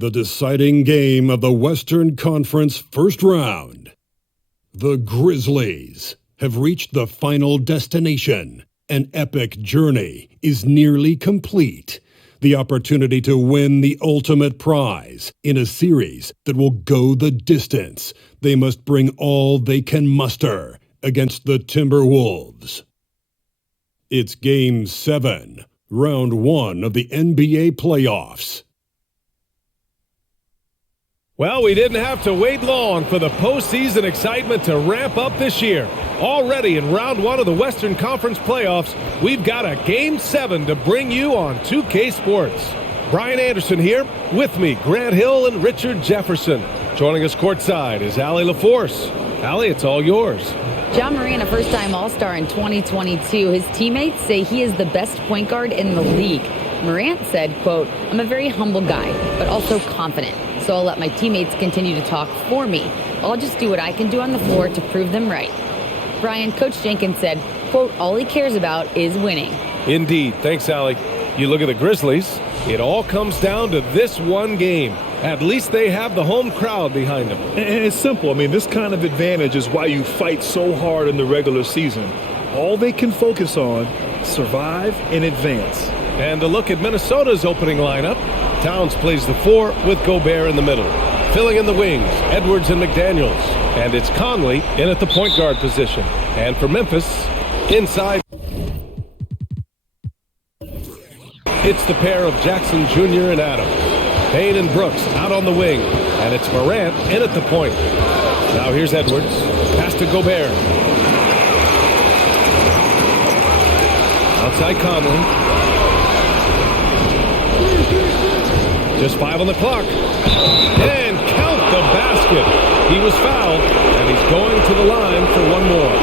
the deciding game of the Western Conference first round. The Grizzlies have reached the final destination. An epic journey is nearly complete. The opportunity to win the ultimate prize in a series that will go the distance. They must bring all they can muster against the Timberwolves. It's Game 7, Round 1 of the NBA playoffs. Well, we didn't have to wait long for the postseason excitement to ramp up this year. Already in Round 1 of the Western Conference playoffs, we've got a Game 7 to bring you on 2K Sports. Brian Anderson here, with me, Grant Hill and Richard Jefferson. Joining us courtside is Allie LaForce. Allie, it's all yours. Ja Morant, a first-time All-Star in 2022. His teammates say he is the best point guard in the league. Morant said, quote, "I'm a very humble guy, but also confident. So I'll let my teammates continue to talk for me. I'll just do what I can do on the floor to prove them right." Brian, Coach Jenkins said, quote, "All he cares about is winning." Indeed. Thanks, Allie. You look at the Grizzlies, it all comes down to this one game. At least they have the home crowd behind them. And it's simple. I mean, this kind of advantage is why you fight so hard in the regular season. All they can focus on, survive and advance. And a look at Minnesota's opening lineup. Towns plays the 4 with Gobert in the middle. Filling in the wings, Edwards and McDaniels. And it's Conley in at the point guard position. And for Memphis, inside, it's the pair of Jackson Jr. and Adams. Payne and Brooks out on the wing. And it's Morant in at the point. Now here's Edwards. Pass to Gobert. Outside Conley. Just 5 on the clock. And count the basket. He was fouled, and he's going to the line for one more.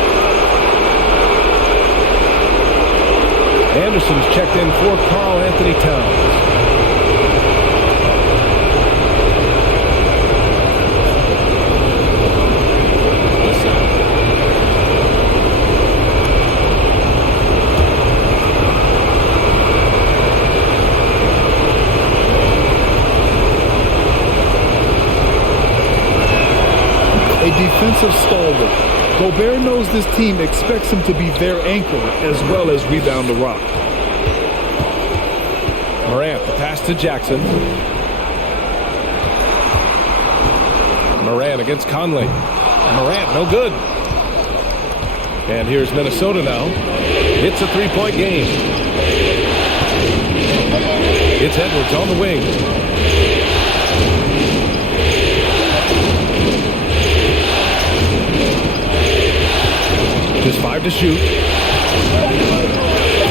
Anderson's checked in for Karl Anthony Towns. Defensive stalwart. Gobert knows this team expects him to be their anchor as well as rebound the rock. Morant, the pass to Jackson. Morant against Conley. Morant, no good. And here's Minnesota now. It's a three-point game. It's Edwards on the wing. Just 5 to shoot.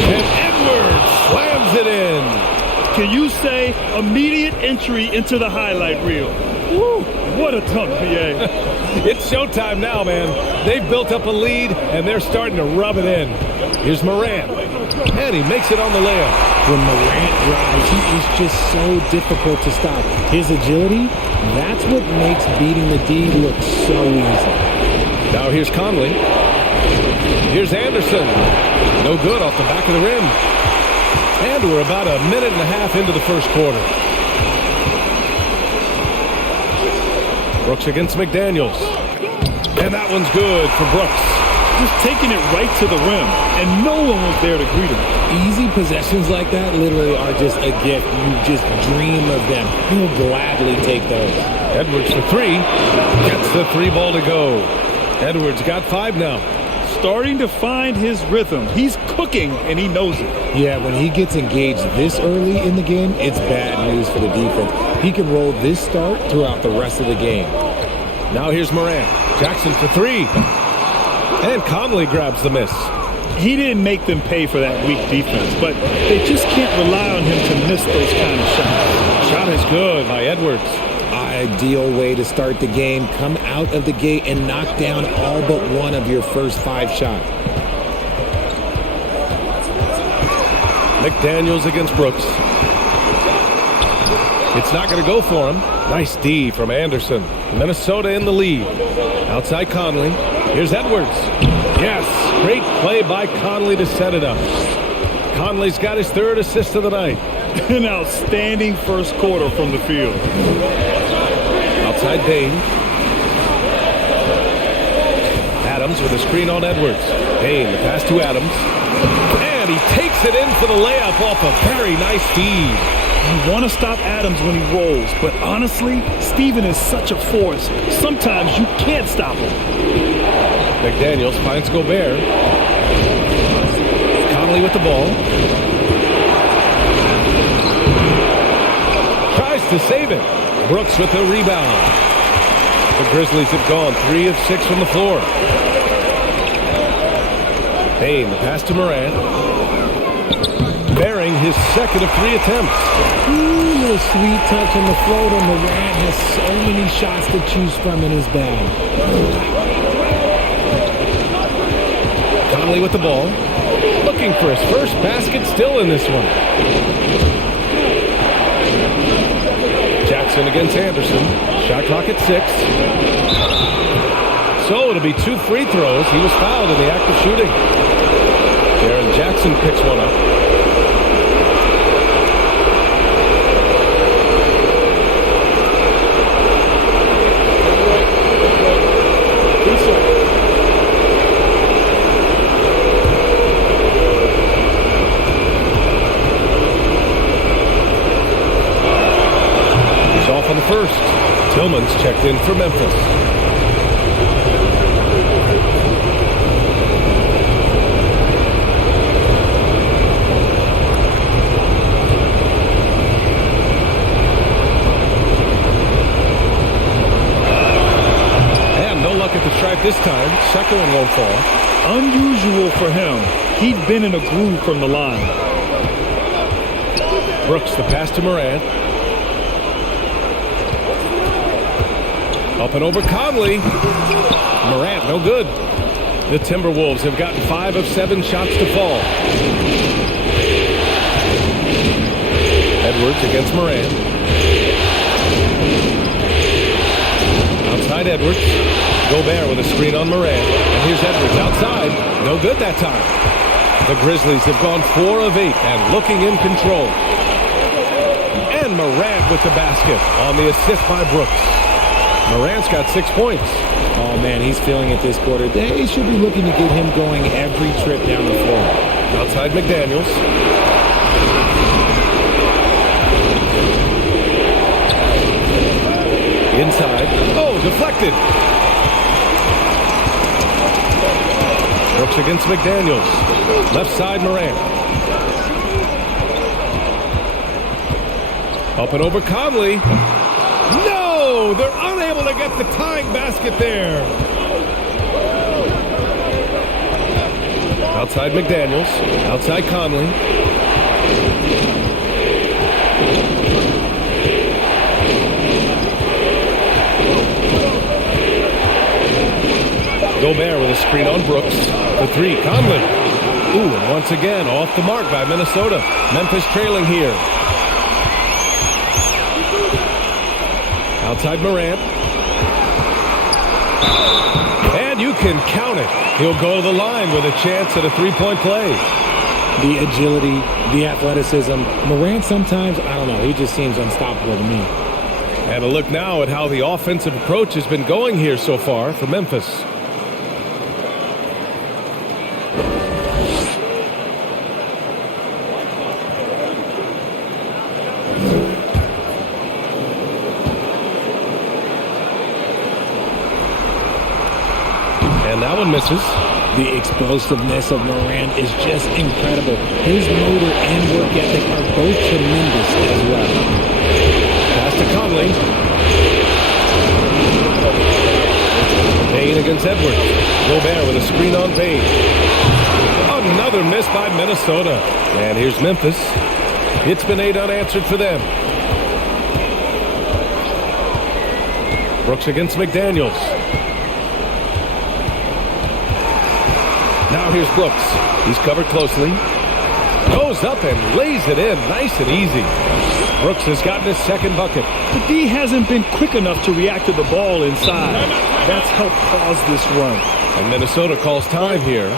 And Edwards slams it in. Can you say immediate entry into the highlight reel? Woo, what a dunk, BA. It's showtime now, man. They've built up a lead, and they're starting to rub it in. Here's Morant. And he makes it on the layup. When Morant drives, he is just so difficult to stop. His agility, that's what makes beating the D look so easy. Now here's Conley. Here's Anderson. No good off the back of the rim. And we're about a minute and a half into the first quarter. Brooks against McDaniels. And that one's good for Brooks. Just taking it right to the rim, and no one was there to greet him. Easy possessions like that literally are just a gift. You just dream of them. You'll gladly take those. Edwards for 3. Gets the 3 ball to go. Edwards got 5 now. Starting to find his rhythm. He's cooking, and he knows it. Yeah, when he gets engaged this early in the game, it's bad news for the defense. He can roll this start throughout the rest of the game. Now here's Morant. Jackson for 3. And Conley grabs the miss. He didn't make them pay for that weak defense, but they just can't rely on him to miss those kind of shots. Shot is good by Edwards. Ideal way to start the game. Come out of the gate and knock down all but one of your first 5 shots. McDaniels against Brooks. It's not going to go for him. Nice D from Anderson. Minnesota in the lead. Outside Conley. Here's Edwards. Yes, great play by Conley to set it up. Conley's got his 3rd assist of the night. An outstanding first quarter from the field. Outside Bain. Adams with a screen on Edwards. Bain, the pass to Adams. And he takes it in for the layup off a very nice feed. You want to stop Adams when he rolls, but honestly, Steven is such a force. Sometimes you can't stop him. McDaniels finds Gobert. Conley with the ball. Tries to save it. Brooks with the rebound. The Grizzlies have gone 3 of 6 from the floor. Bain, the pass to Morant. Bearing his second of 3 attempts. Ooh, little sweet touch on the floater. Morant has so many shots to choose from in his bag. Conley with the ball. Looking for his first basket still in this one. Jackson against Anderson. Shot clock at 6. So it'll be 2 free throws. He was fouled in the act of shooting. Jaren Jackson picks one up. He's off on the first. Tillman's checked in for Memphis. At the stripe this time. Second one won't fall. Unusual for him. He'd been in a groove from the line. Brooks, the pass to Morant. Up and over Conley. Morant, no good. The Timberwolves have gotten 5 of 7 shots to fall. Edwards against Morant. Outside Edwards. Gobert with a screen on Morant. And here's Edwards outside. No good that time. The Grizzlies have gone 4 of 8 and looking in control. And Morant with the basket on the assist by Brooks. Morant's got 6 points. Oh, man, he's feeling it this quarter. They should be looking to get him going every trip down the floor. Outside McDaniels. Inside. Oh, deflected. Brooks against McDaniels. Left side, Morant. Up and over Conley. No! They're unable to get the tying basket there. Outside McDaniels. Outside Conley. Gobert with a screen on Brooks. The 3, Conley. Ooh, and once again, off the mark by Minnesota. Memphis trailing here. Outside Morant. And you can count it. He'll go to the line with a chance at a 3-point play. The agility, the athleticism. Morant sometimes, I don't know, he just seems unstoppable to me. And a look now at how the offensive approach has been going here so far for Memphis. And that one misses. The explosiveness of Morant is just incredible. His motor and work ethic are both tremendous as well. Pass to Conley. Bain against Edwards. Gobert with a screen on Bain. Another miss by Minnesota. And here's Memphis. It's been 8 unanswered for them. Brooks against McDaniels. Now here's Brooks. He's covered closely. Goes up and lays it in nice and easy. Brooks has gotten his second bucket. The D hasn't been quick enough to react to the ball inside. That's helped cause this run. And Minnesota calls time here.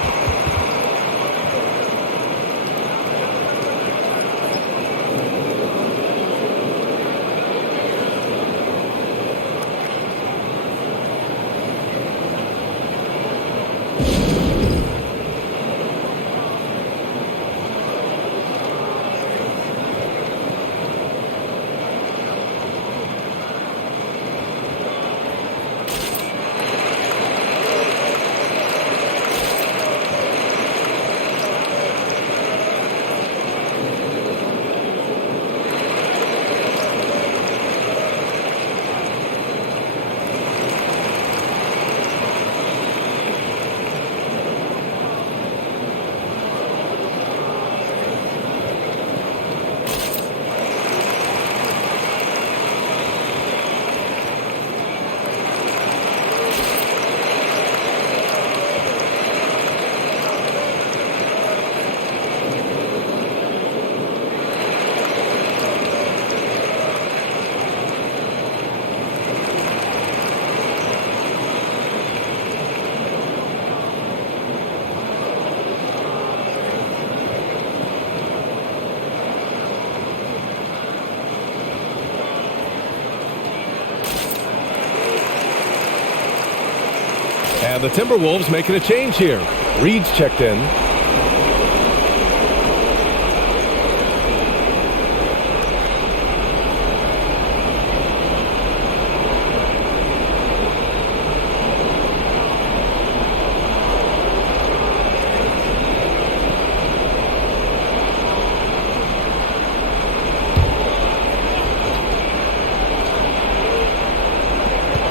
And the Timberwolves making a change here. Reed's checked in.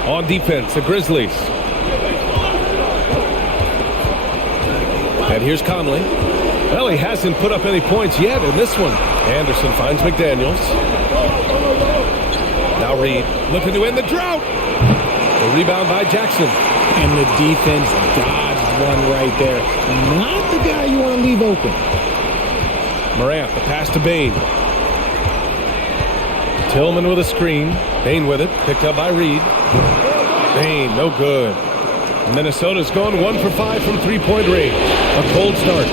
On defense, the Grizzlies. And here's Conley. Well, he hasn't put up any points yet in this one. Anderson finds McDaniels. Now Reed looking to end the drought. The rebound by Jackson. And the defense dodged one right there. Not the guy you want to leave open. Morant, the pass to Bane. Tillman with a screen. Bane with it. Picked up by Reed. Bane, no good. Minnesota's going 1 for 5 from three-point range. A cold start.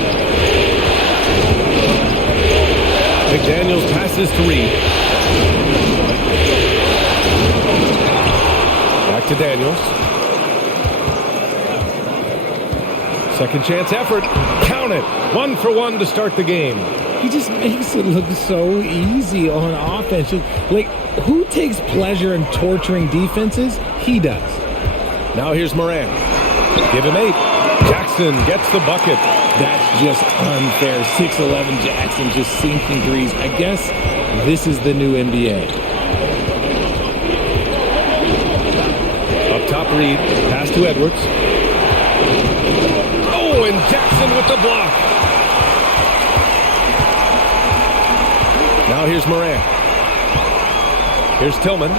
McDaniels passes to Reed. Back to Daniels. Second chance effort. Count it. 1 for 1 to start the game. He just makes it look so easy on offense. Like, who takes pleasure in torturing defenses? He does. Now here's Morant. Give him 8. Jackson gets the bucket. That's just unfair. 6'11" Jackson just sinking threes. I guess this is the new NBA. Up top, Reed. Pass to Edwards. Oh, and Jackson with the block. Now here's Morant. Here's Tillman.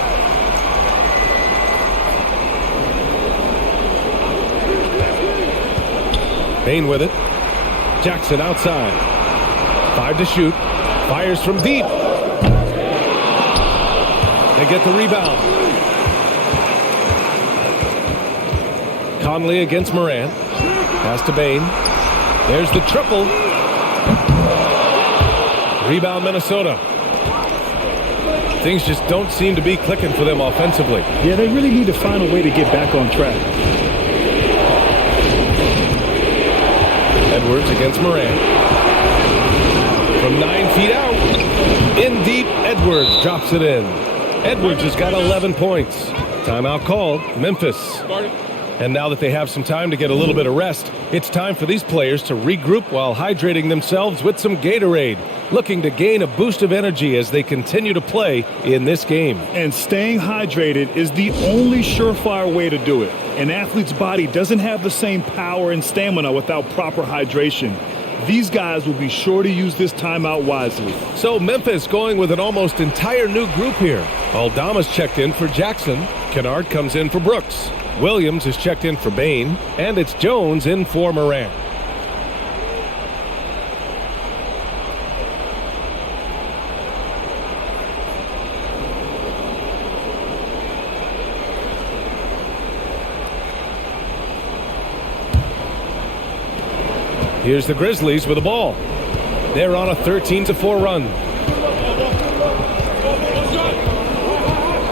Bane with it. Jackson outside. 5 to shoot. Fires from deep. They get the rebound. Conley against Morant. Pass to Bane. There's the triple. Rebound Minnesota. Things just don't seem to be clicking for them offensively. Yeah, they really need to find a way to get back on track. Edwards against Morant. From 9 feet out. In deep, Edwards drops it in. Edwards has got 11 points. Timeout called. Memphis. And now that they have some time to get a little bit of rest, it's time for these players to regroup while hydrating themselves with some Gatorade, looking to gain a boost of energy as they continue to play in this game. And staying hydrated is the only surefire way to do it. An athlete's body doesn't have the same power and stamina without proper hydration. These guys will be sure to use this timeout wisely. So Memphis going with an almost entire new group here. Aldama's checked in for Jackson. Kennard comes in for Brooks. Williams is checked in for Bane. And it's Jones in for Morant. Here's the Grizzlies with the ball. They're on a 13-4 run.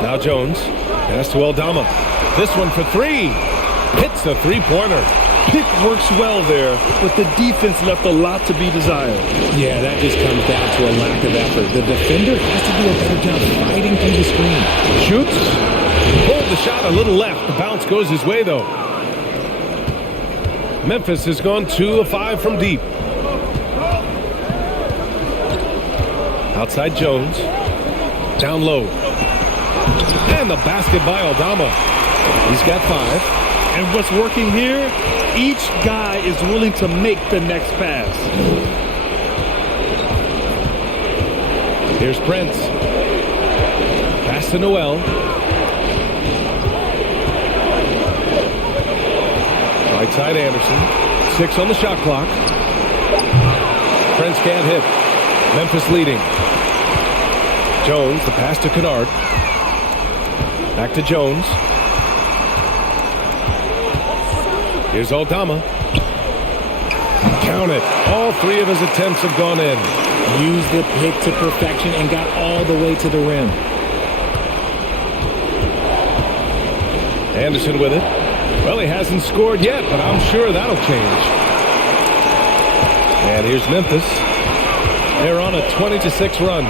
Now Jones. Pass to Aldama. This one for 3. Hits the three-pointer. Pick works well there, but the defense left a lot to be desired. Yeah, that just comes down to a lack of effort. The defender has to do a better job fighting through the screen. Shoots. Pulled the shot a little left. The bounce goes his way, though. Memphis has gone 2 of 5 from deep. Outside Jones. Down low. And the basket by Aldama. He's got 5. And what's working here, each guy is willing to make the next pass. Here's Prince. Pass to Noel. Right side Anderson. 6 on the shot clock. Prince can't hit. Memphis leading. Jones, the pass to Kennard. Back to Jones. Here's Aldama. Count it. All 3 of his attempts have gone in. Used the pick to perfection and got all the way to the rim. Anderson with it. Well, he hasn't scored yet, but I'm sure that'll change. And here's Memphis. They're on a 20-6 run.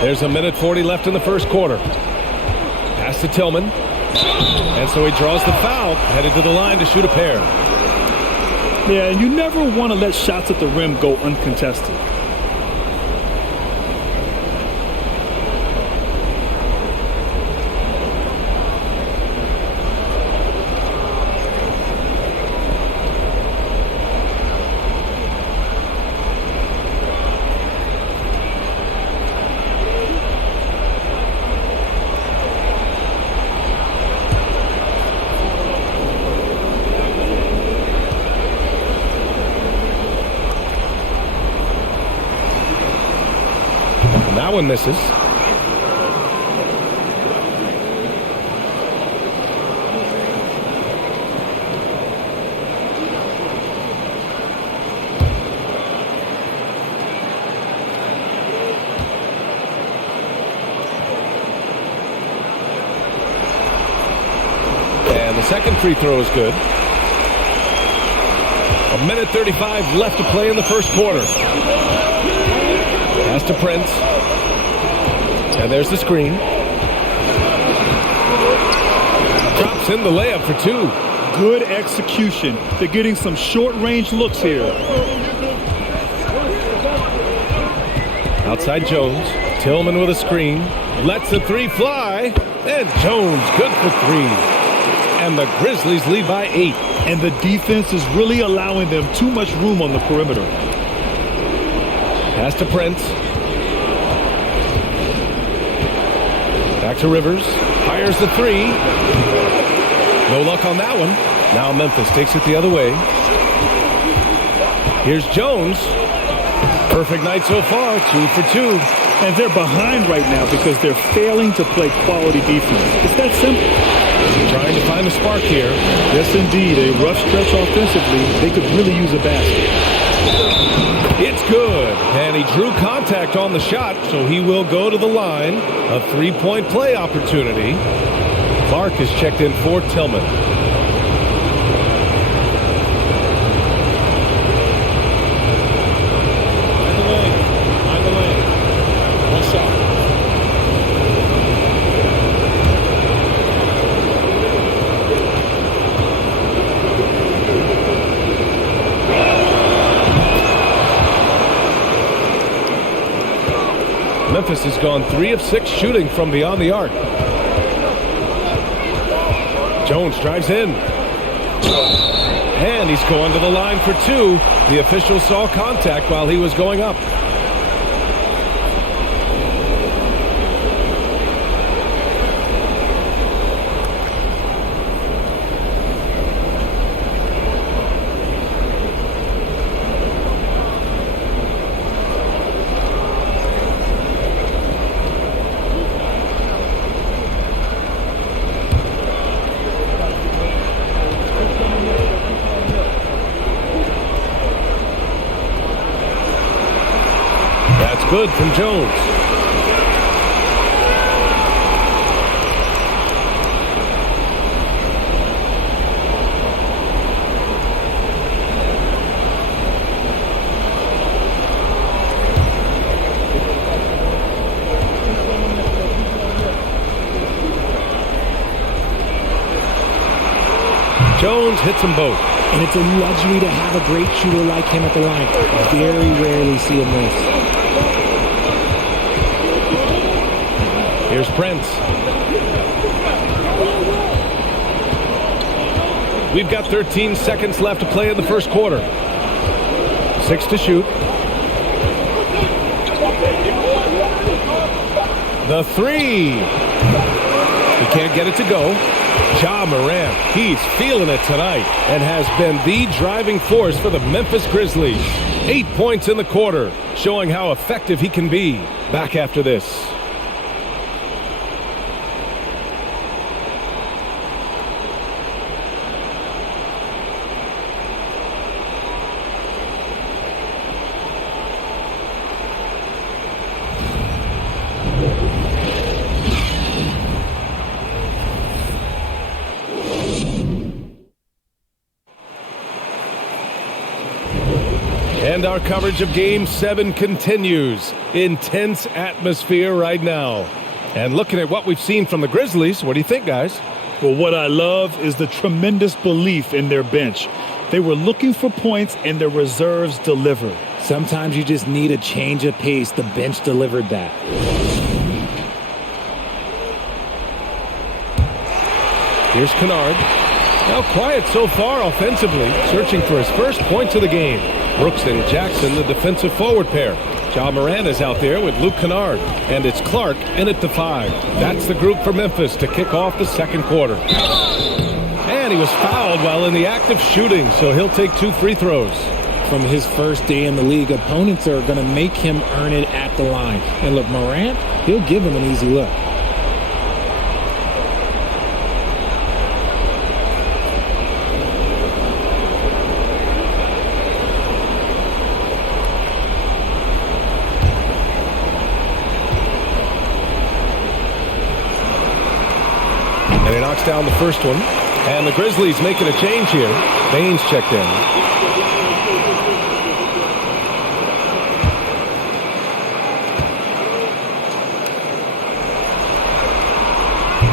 There's a minute 40 left in the first quarter. Pass to Tillman. And so he draws the foul, headed to the line to shoot a pair. Yeah, you never want to let shots at the rim go uncontested. That one misses. And the second free throw is good. A minute 35 left to play in the first quarter. Pass to Prince. And there's the screen. Drops in the layup for two. Good execution. They're getting some short-range looks here. Outside Jones. Tillman with a screen. Lets the three fly. And Jones good for three. And the Grizzlies lead by 8. And the defense is really allowing them too much room on the perimeter. Pass to Prince. Back to Rivers. Fires the three. No luck on that one. Now Memphis takes it the other way. Here's Jones. Perfect night so far. 2 for 2. And they're behind right now because they're failing to play quality defense. It's that simple. Trying to find a spark here. Yes, indeed. A rough stretch offensively. They could really use a basket. It's good. And he drew contact on the shot, so he will go to the line. A three-point play opportunity. Clark is checked in for Tillman. By the way. What's up? Memphis has gone 3 of 6 shooting from beyond the arc. Jones drives in. And he's going to the line for 2. The official saw contact while he was going up. Good from Jones. Jones hits them both. And it's a luxury to have a great shooter like him at the line. Very rarely see him miss. Here's Prince. We've got 13 seconds left to play in the first quarter. 6 to shoot. The three. He can't get it to go. Ja Morant, he's feeling it tonight and has been the driving force for the Memphis Grizzlies. 8 points in the quarter, showing how effective he can be. Back after this. And our coverage of Game 7 continues. Intense atmosphere right now. And looking at what we've seen from the Grizzlies, what do you think, guys? Well, what I love is the tremendous belief in their bench. They were looking for points, and their reserves delivered. Sometimes you just need a change of pace. The bench delivered that. Here's Kennard. Now quiet so far offensively, searching for his first points of the game. Brooks and Jackson, the defensive forward pair. Ja Morant is out there with Luke Kennard. And it's Clark in at the 5. That's the group for Memphis to kick off the second quarter. And he was fouled while in the act of shooting, so he'll take 2 free throws. From his first day in the league, opponents are going to make him earn it at the line. And look, Morant, he'll give him an easy look. And he knocks down the first one. And the Grizzlies making a change here. Baines checked in.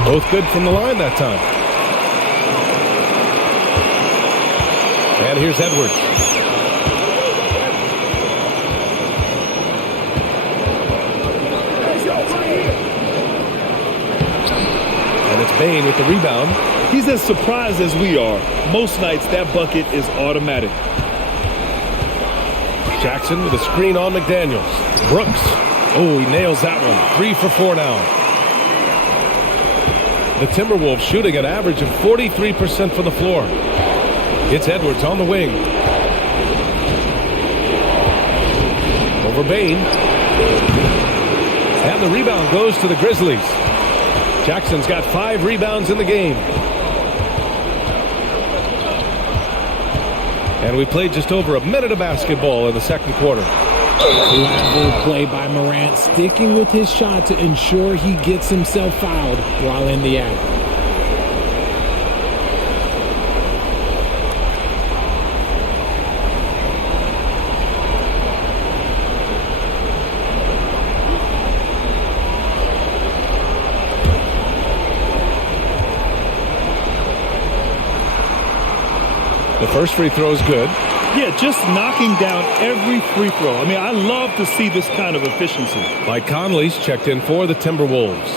Both good from the line that time. And here's Edwards. And it's Bane with the rebound. He's as surprised as we are. Most nights, that bucket is automatic. Jackson with a screen on McDaniels. Brooks. Oh, he nails that one. 3 for 4 now. The Timberwolves shooting an average of 43% from the floor. It's Edwards on the wing. Over Bane. And the rebound goes to the Grizzlies. Jackson's got 5 rebounds in the game. And we played just over a minute of basketball in the second quarter. Clever play by Morant, sticking with his shot to ensure he gets himself fouled while in the act. The first free throw is good. Yeah, just knocking down every free throw. I mean, I love to see this kind of efficiency. Mike Conley's checked in for the Timberwolves.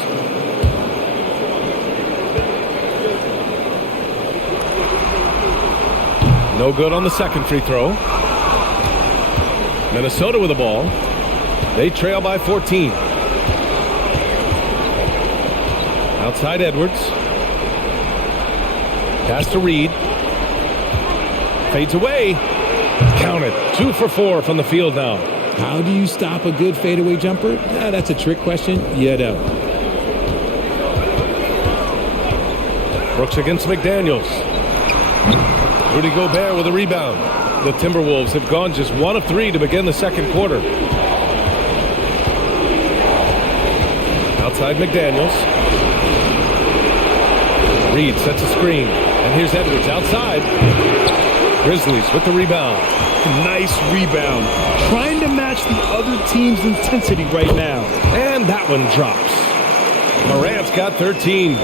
No good on the second free throw. Minnesota with the ball. They trail by 14. Outside Edwards. Pass to Reed. Fades away. Count it. 2 for 4 from the field now. How do you stop a good fadeaway jumper? That's a trick question. You don't. Brooks against McDaniels. Rudy Gobert with a rebound. The Timberwolves have gone just 1 of 3 to begin the second quarter. Outside McDaniels. Reed sets a screen. And here's Edwards outside. Grizzlies with the rebound. Nice rebound. Trying to match the other team's intensity right now. And that one drops. Morant's got 13.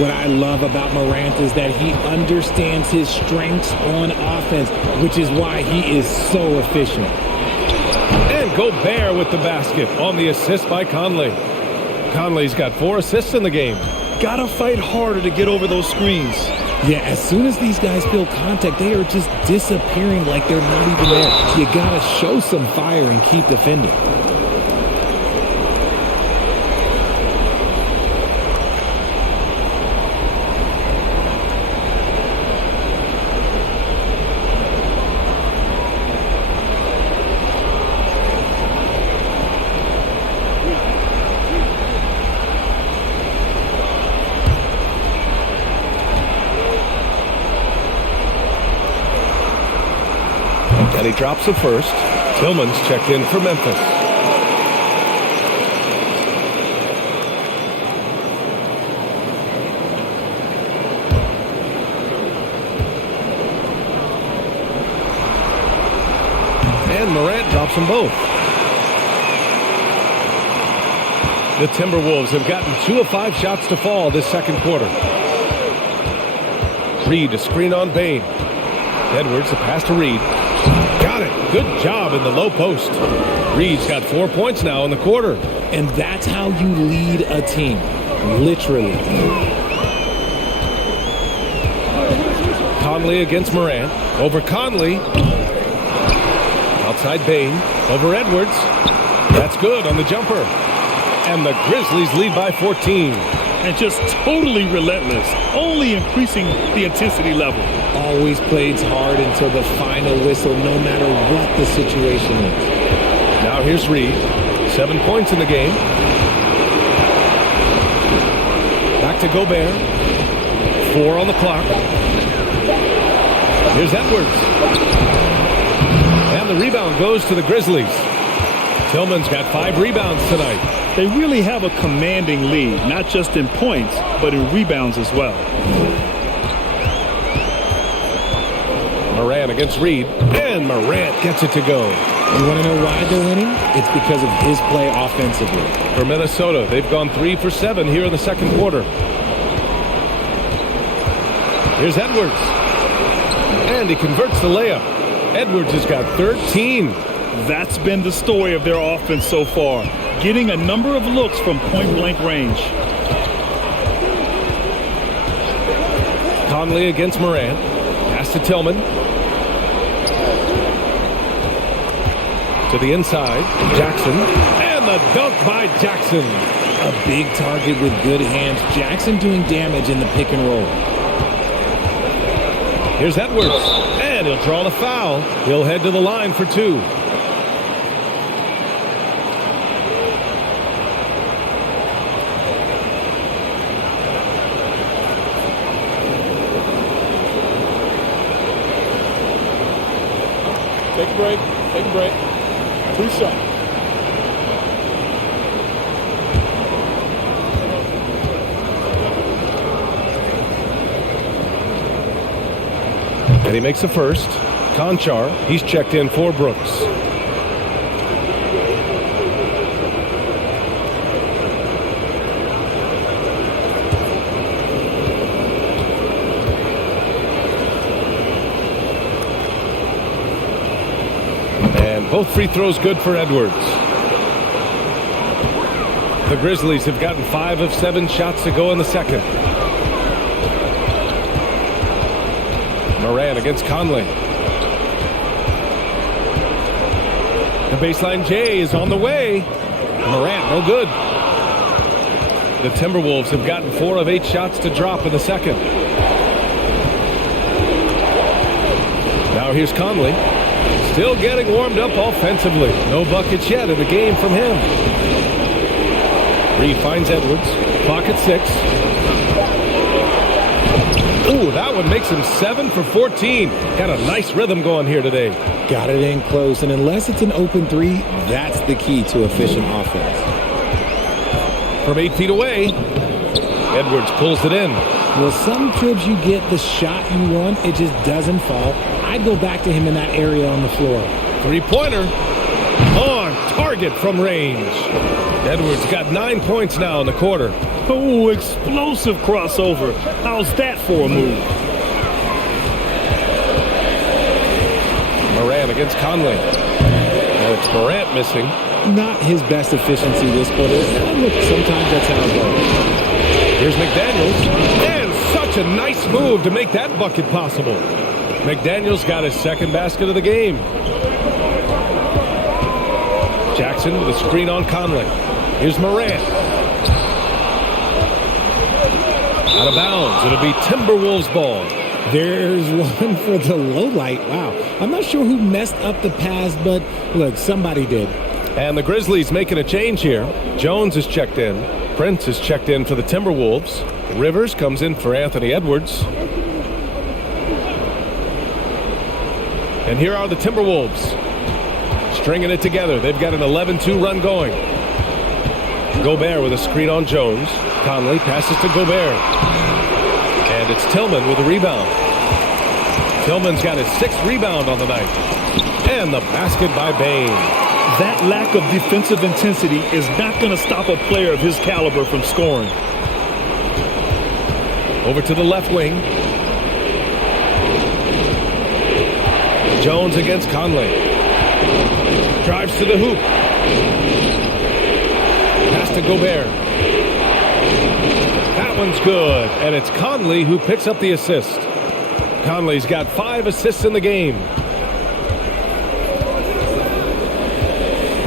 What I love about Morant is that he understands his strengths on offense, which is why he is so efficient. And Gobert with the basket on the assist by Conley. Conley's got 4 assists in the game. Gotta fight harder to get over those screens. Yeah, as soon as these guys feel contact, they are just disappearing like they're not even there. You gotta show some fire and keep defending. And he drops the first. Tillman's checked in for Memphis. and Morant drops them both. The Timberwolves have gotten 2 of 5 shots to fall this second quarter. Reed, a screen on Bane. Edwards, a pass to Reed. Got it. Good job in the low post. Reed's got 4 points now in the quarter. And that's how you lead a team. Literally. Conley against Morant. Over Conley. Outside Bane. Over Edwards. That's good on the jumper. And the Grizzlies lead by 14. And just totally relentless, only increasing the intensity level. Always plays hard until the final whistle, no matter what the situation is. Now here's Reed. 7 points in the game. Back to Gobert. 4 on the clock. Here's Edwards. And the rebound goes to the Grizzlies. Tillman's got 5 rebounds tonight. They really have a commanding lead, not just in points, but in rebounds as well. Morant against Reed, and Morant gets it to go. You want to know why they're winning? It's because of his play offensively. For Minnesota, they've gone 3 for 7 here in the second quarter. Here's Edwards. And he converts the layup. Edwards has got 13. That's been the story of their offense so far, getting a number of looks from point-blank range. Conley against Morant. Pass to Tillman. To the inside. Jackson. And the dunk by Jackson. A big target with good hands. Jackson doing damage in the pick and roll. Here's Edwards. And he'll draw the foul. He'll head to the line for 2. Take a break. Take a break. 2 shots. And he makes the first. Conchar, he's checked in for Brooks. Both free throws good for Edwards. The Grizzlies have gotten 5 of 7 shots to go in the second. Morant against Conley. The baseline J is on the way. Morant, no good. The Timberwolves have gotten 4 of 8 shots to drop in the second. Now here's Conley. Still getting warmed up offensively. No buckets yet in the game from him. Reed finds Edwards. Clock at 6. Ooh, that one makes him 7 for 14. Got a nice rhythm going here today. Got it in close, and unless it's an open 3, that's the key to efficient offense. From 8 feet away, Edwards pulls it in. Well, some trips you get the shot you want, it just doesn't fall. I'd go back to him in that area on the floor. 3-pointer on target from range. Edwards got 9 points now in the quarter. Oh, explosive crossover. How's that for a move? Morant against Conley. And it's Morant missing. Not his best efficiency this quarter. Look, sometimes that's how it goes. Here's McDaniels. And such a nice move to make that bucket possible. McDaniels got his second basket of the game. Jackson with a screen on Conley. Here's Morant. Out of bounds. It'll be Timberwolves ball. There's one for the low light. Wow. I'm not sure who messed up the pass, but look, somebody did. And the Grizzlies making a change here. Jones is checked in. Prince is checked in for the Timberwolves. Rivers comes in for Anthony Edwards. And here are the Timberwolves. Stringing it together. They've got an 11-2 run going. Gobert with a screen on Jones. Conley passes to Gobert. And it's Tillman with a rebound. Tillman's got his 6th rebound on the night. And the basket by Bain. That lack of defensive intensity is not going to stop a player of his caliber from scoring. Over to the left wing. Jones against Conley. Drives to the hoop. Pass to Gobert. That one's good. And it's Conley who picks up the assist. Conley's got 5 assists in the game.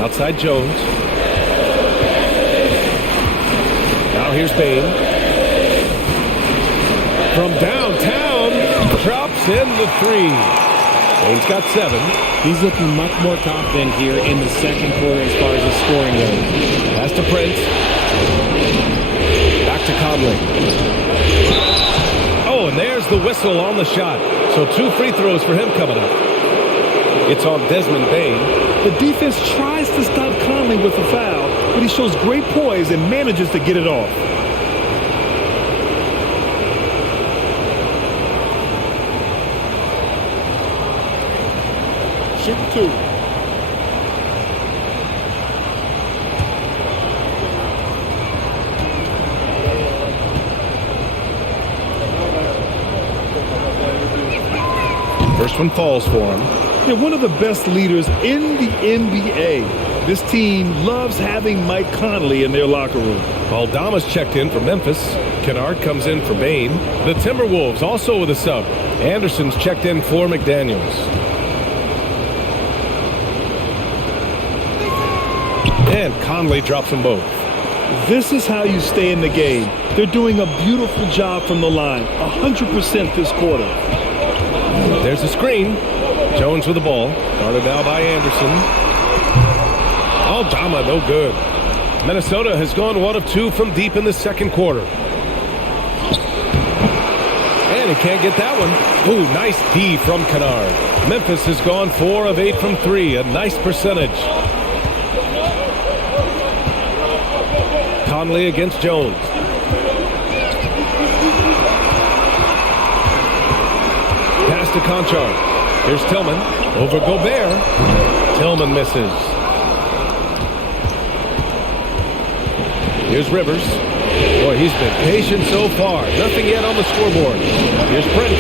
Outside Jones. Now here's Bain. From downtown, drops in the 3. Bain's got 7. He's looking much more confident here in the second quarter as far as his scoring goes. Pass to Prince. Back to Conley. Oh, and there's the whistle on the shot. So 2 free throws for him coming up. It's on Desmond Bain. The defense tries to stop Conley with a foul, but he shows great poise and manages to get it off. Shoot 2. First one falls for him. They're one of the best leaders in the NBA. This team loves having Mike Conley in their locker room. Aldama's checked in for Memphis. Kennard comes in for Bain. The Timberwolves also with a sub. Anderson's checked in for McDaniels. And Conley drops them both. This is how you stay in the game. They're doing a beautiful job from the line. 100% this quarter. There's a screen. Jones with the ball. Guarded now by Anderson. Aldama, no good. Minnesota has gone 1 of 2 from deep in the second quarter. And he can't get that one. Ooh, nice D from Kennard. Memphis has gone 4 of 8 from 3. A nice percentage. Conley against Jones. Pass to Conchar. Here's Tillman. Over Gobert. Tillman misses. Here's Rivers. Boy, he's been patient so far. Nothing yet on the scoreboard. Here's Prince.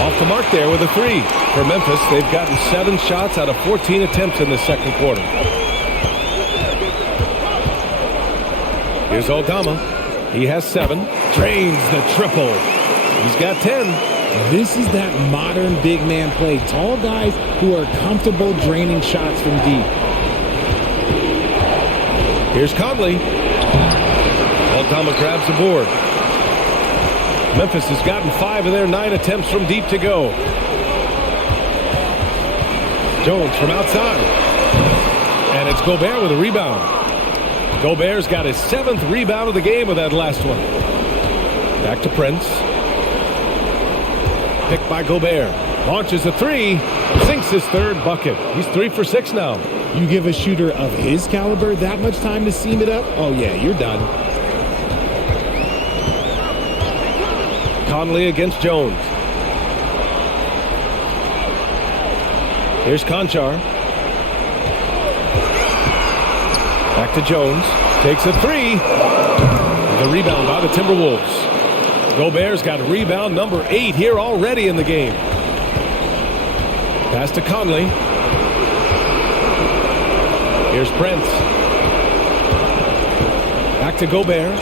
Off the mark there with a 3. For Memphis, they've gotten 7 shots out of 14 attempts in the second quarter. Here's Aldama. He has 7. Drains the triple. He's got 10. This is that modern big man play. Tall guys who are comfortable draining shots from deep. Here's Conley. Aldama grabs the board. Memphis has gotten 5 of their 9 attempts from deep to go. Jones from outside. And it's Gobert with a rebound. Gobert's got his 7th rebound of the game with that last one. Back to Prince. Picked by Gobert. Launches a 3. Sinks his 3rd bucket. He's 3 for 6 now. You give a shooter of his caliber that much time to seam it up? Oh, yeah, you're done. Conley against Jones. Here's Conchar. Back to Jones. Takes a 3. The rebound by the Timberwolves. Gobert's got rebound number 8 here already in the game. Pass to Conley. Here's Prince. Back to Gobert.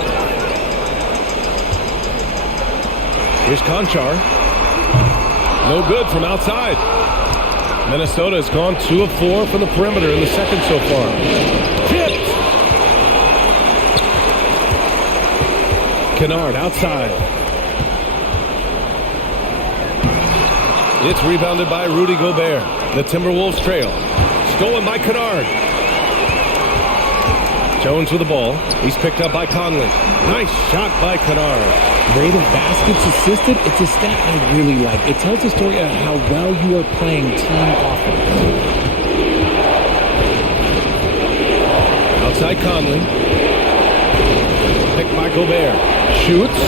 Here's Conchar. No good from outside. Minnesota has gone 2 of 4 from the perimeter in the second so far. Tipped. Kennard outside. It's rebounded by Rudy Gobert. The Timberwolves trail. Stolen by Kennard. Jones with the ball. He's picked up by Conley. Nice shot by Kennard. Rate of baskets assisted, it's a stat I really like. It tells the story of how well you are playing team offense. Outside Conley. Picked by Gobert. Shoots.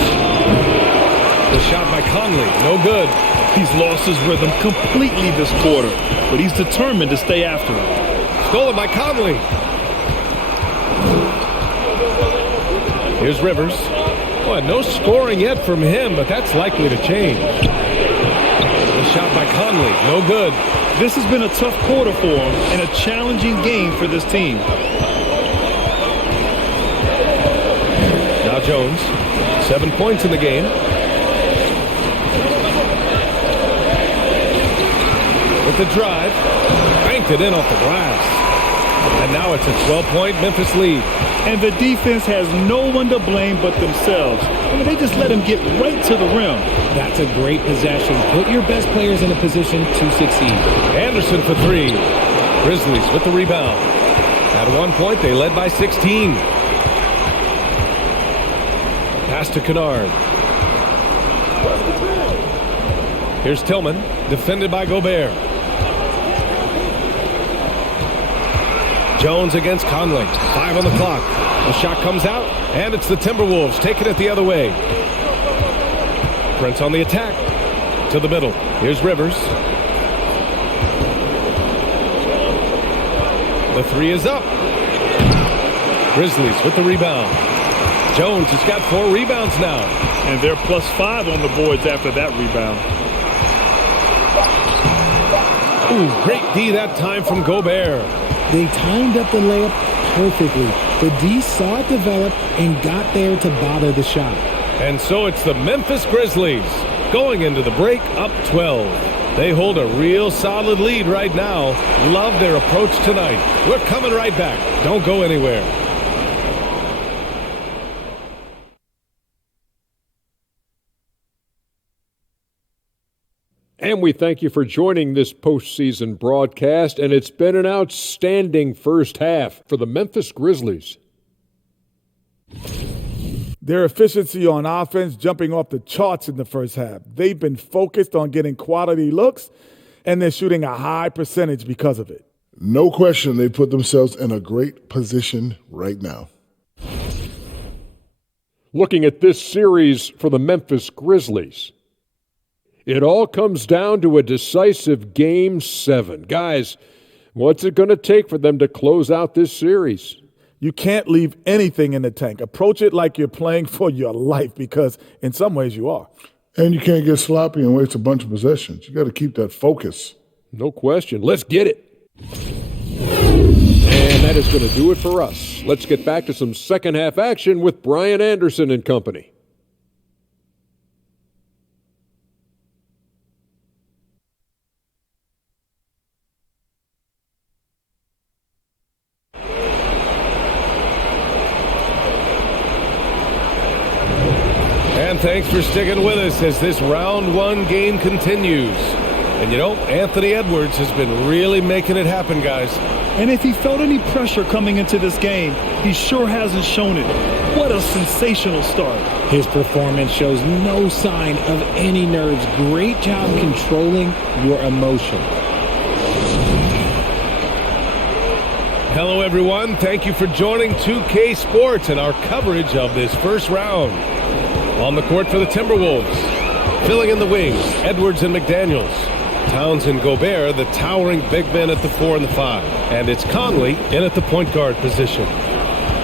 The shot by Conley. No good. He's lost his rhythm completely this quarter, but he's determined to stay after it. Stolen by Conley. Here's Rivers. Well, no scoring yet from him, but that's likely to change. The shot by Conley, no good. This has been a tough quarter for him and a challenging game for this team. Now Jones, 7 points in the game. With the drive, banked it in off the glass. And now it's a 12-point Memphis lead. And the defense has no one to blame but themselves. I mean, they just let him get right to the rim. That's a great possession. Put your best players in a position to succeed. Anderson for three. Grizzlies with the rebound. At one point, they led by 16. Pass to Kennard. Here's Tillman, defended by Gobert. Jones against Conley. 5 on the clock. The shot comes out, and it's the Timberwolves taking it the other way. Prince on the attack. To the middle. Here's Rivers. The three is up. Grizzlies with the rebound. Jones has got 4 rebounds now. And they're +5 on the boards after that rebound. Ooh, great D that time from Gobert. They timed up the layup perfectly. The D saw it develop and got there to bother the shot. And so it's the Memphis Grizzlies going into the break up 12. They hold a real solid lead right now. Love their approach tonight. We're coming right back. Don't go anywhere. And we thank you for joining this postseason broadcast, and it's been an outstanding first half for the Memphis Grizzlies. Their efficiency on offense jumping off the charts in the first half. They've been focused on getting quality looks, and they're shooting a high percentage because of it. No question they put themselves in a great position right now. Looking at this series for the Memphis Grizzlies, it all comes down to a decisive Game 7. Guys, what's it going to take for them to close out this series? You can't leave anything in the tank. Approach it like you're playing for your life, because in some ways you are. And you can't get sloppy and waste a bunch of possessions. You got to keep that focus. No question. Let's get it. And that is going to do it for us. Let's get back to some second half action with Brian Anderson and company. And thanks for sticking with us as this round 1 game continues. And you know, Anthony Edwards has been really making it happen, guys. And if he felt any pressure coming into this game, he sure hasn't shown it. What a sensational start. His performance shows no sign of any nerves. Great job controlling your emotion. Hello, everyone. Thank you for joining 2K Sports and our coverage of this first round. On the court for the Timberwolves, filling in the wings, Edwards and McDaniels. Towns and Gobert, the towering big men at the 4 and the 5. And it's Conley in at the point guard position.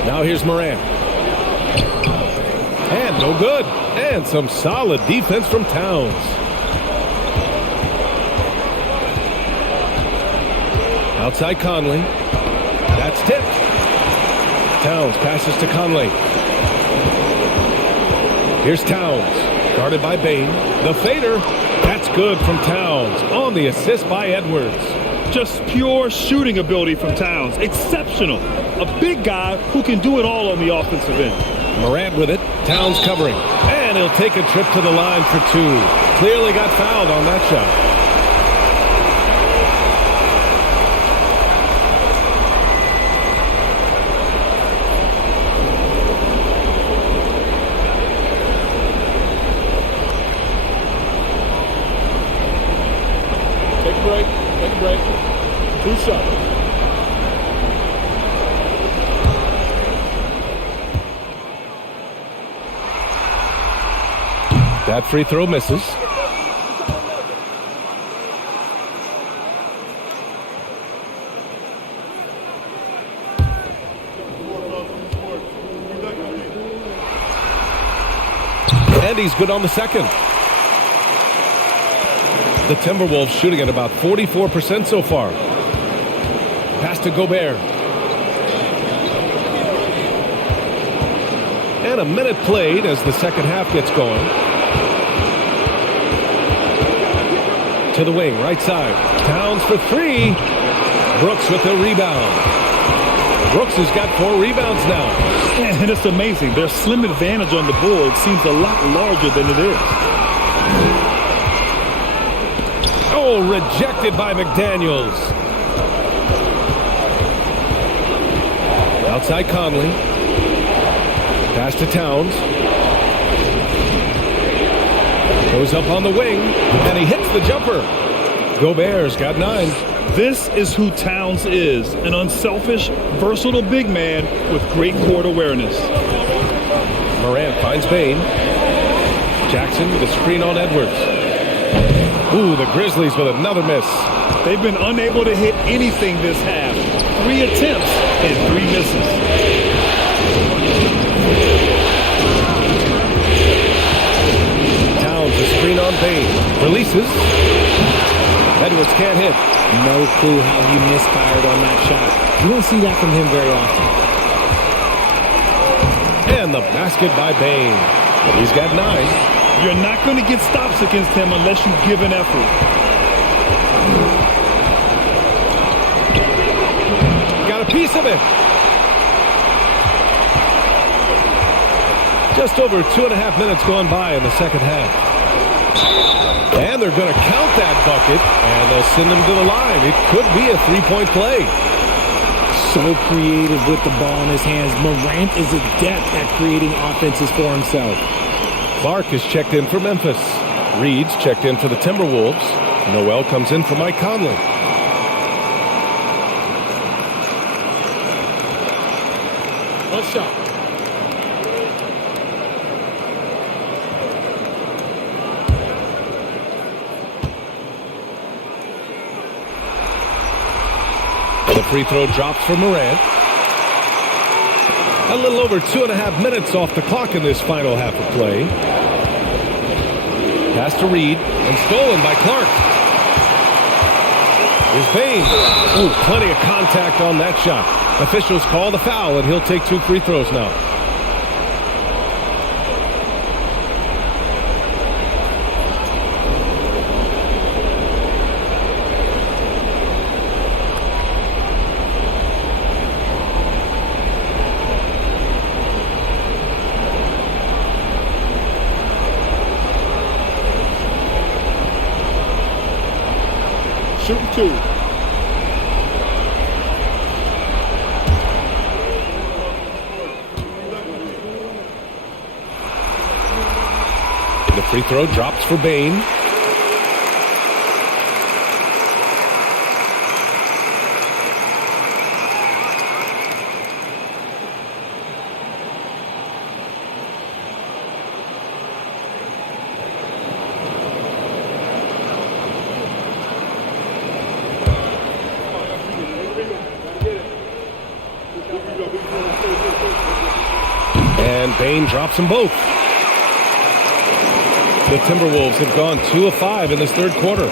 Now here's Morant. And no good. And some solid defense from Towns. Outside Conley. That's tipped. Towns passes to Conley. Here's Towns, guarded by Bain. The fader, that's good from Towns. On the assist by Edwards. Just pure shooting ability from Towns. Exceptional. A big guy who can do it all on the offensive end. Morant with it. Towns covering. And he'll take a trip to the line for 2. Clearly got fouled on that shot. Take a break. 2 shots. That free throw misses. And he's good on the second. The Timberwolves shooting at about 44% so far. Pass to Gobert. And a minute played as the second half gets going. To the wing, right side. Towns for three. Brooks with the rebound. Brooks has got 4 rebounds now. And it's amazing. Their slim advantage on the board seems a lot larger than it is. Oh, rejected by McDaniels. Outside Conley. Pass to Towns. Goes up on the wing, and he hits the jumper. Gobert's got 9. This is who Towns is, an unselfish, versatile big man with great court awareness. Morant finds Bane. Jackson with a screen on Edwards. Ooh, the Grizzlies with another miss. They've been unable to hit anything this half. 3 attempts and 3 misses. Towns a screen on Bane. Releases. Edwards can't hit. No clue how he misfired on that shot. You don't see that from him very often. And the basket by Bane. He's got 9. You're not going to get stops against him unless you give an effort. Got a piece of it. Just over 2.5 minutes gone by in the second half. And they're going to count that bucket, and they'll send him to the line. It could be a 3-point play. So creative with the ball in his hands. Morant is adept at creating offenses for himself. Clark is checked in for Memphis. Reed's checked in for the Timberwolves. Noel comes in for Mike Conley. One shot. The free throw drops for Morant. A little over 2.5 minutes off the clock in this final half of play. Pass to Reed and stolen by Clark. Here's Bane. Ooh, plenty of contact on that shot. Officials call the foul, and he'll take 2 free throws now. Shooting 2. The free throw drops for Bane. And Bane drops them both. The Timberwolves have gone 2 of 5 in this third quarter.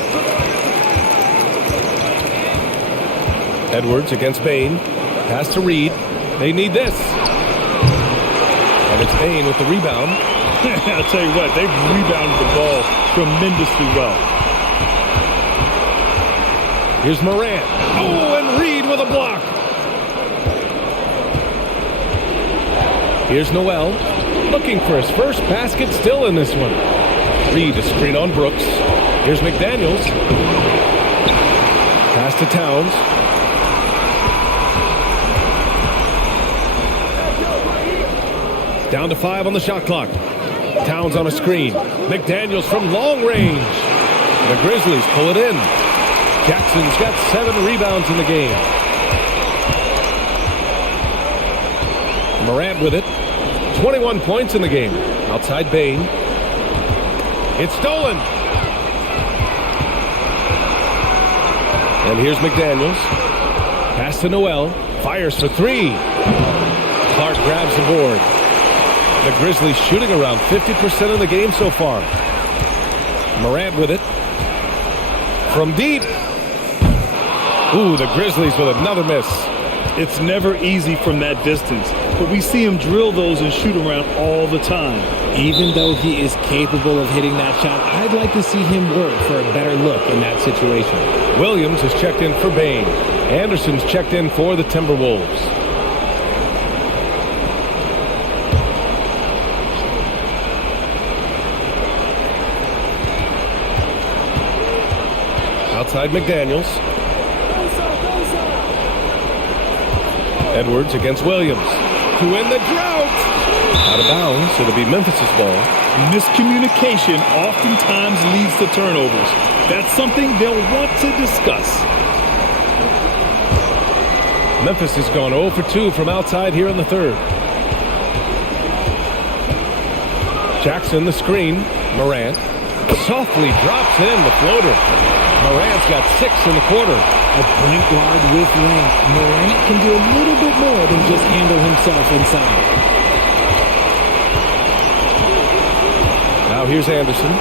Edwards against Bane. Pass to Reed. They need this. And it's Bane with the rebound. I'll tell you what, they've rebounded the ball tremendously well. Here's Morant. Oh, and Reed with a block. Here's Noel, looking for his first basket, still in this one. Reed a screen on Brooks. Here's McDaniels. Pass to Towns. Down to 5 on the shot clock. Towns on a screen. McDaniels from long range. The Grizzlies pull it in. Jackson's got 7 rebounds in the game. Morant with it. 21 points in the game. Outside Bane. It's stolen. And here's McDaniels. Pass to Noel. Fires for 3. Clark grabs the board. The Grizzlies shooting around 50% of the game so far. Morant with it. From deep. Ooh, the Grizzlies with another miss. It's never easy from that distance, but we see him drill those and shoot around all the time. Even though he is capable of hitting that shot, I'd like to see him work for a better look in that situation. Williams is checked in for Bain. Anderson's checked in for the Timberwolves. Outside McDaniels. Edwards against Williams to win the drought. Out of bounds. It'll be Memphis' ball. Miscommunication oftentimes leads to turnovers. That's something they'll want to discuss. Memphis has gone 0 for 2 from outside here in the third. Jackson the screen. Morant softly drops in the floater. Morant's got 6 in the quarter. A point guard with length. Morant can do a little bit more than just handle himself inside. Now here's Anderson.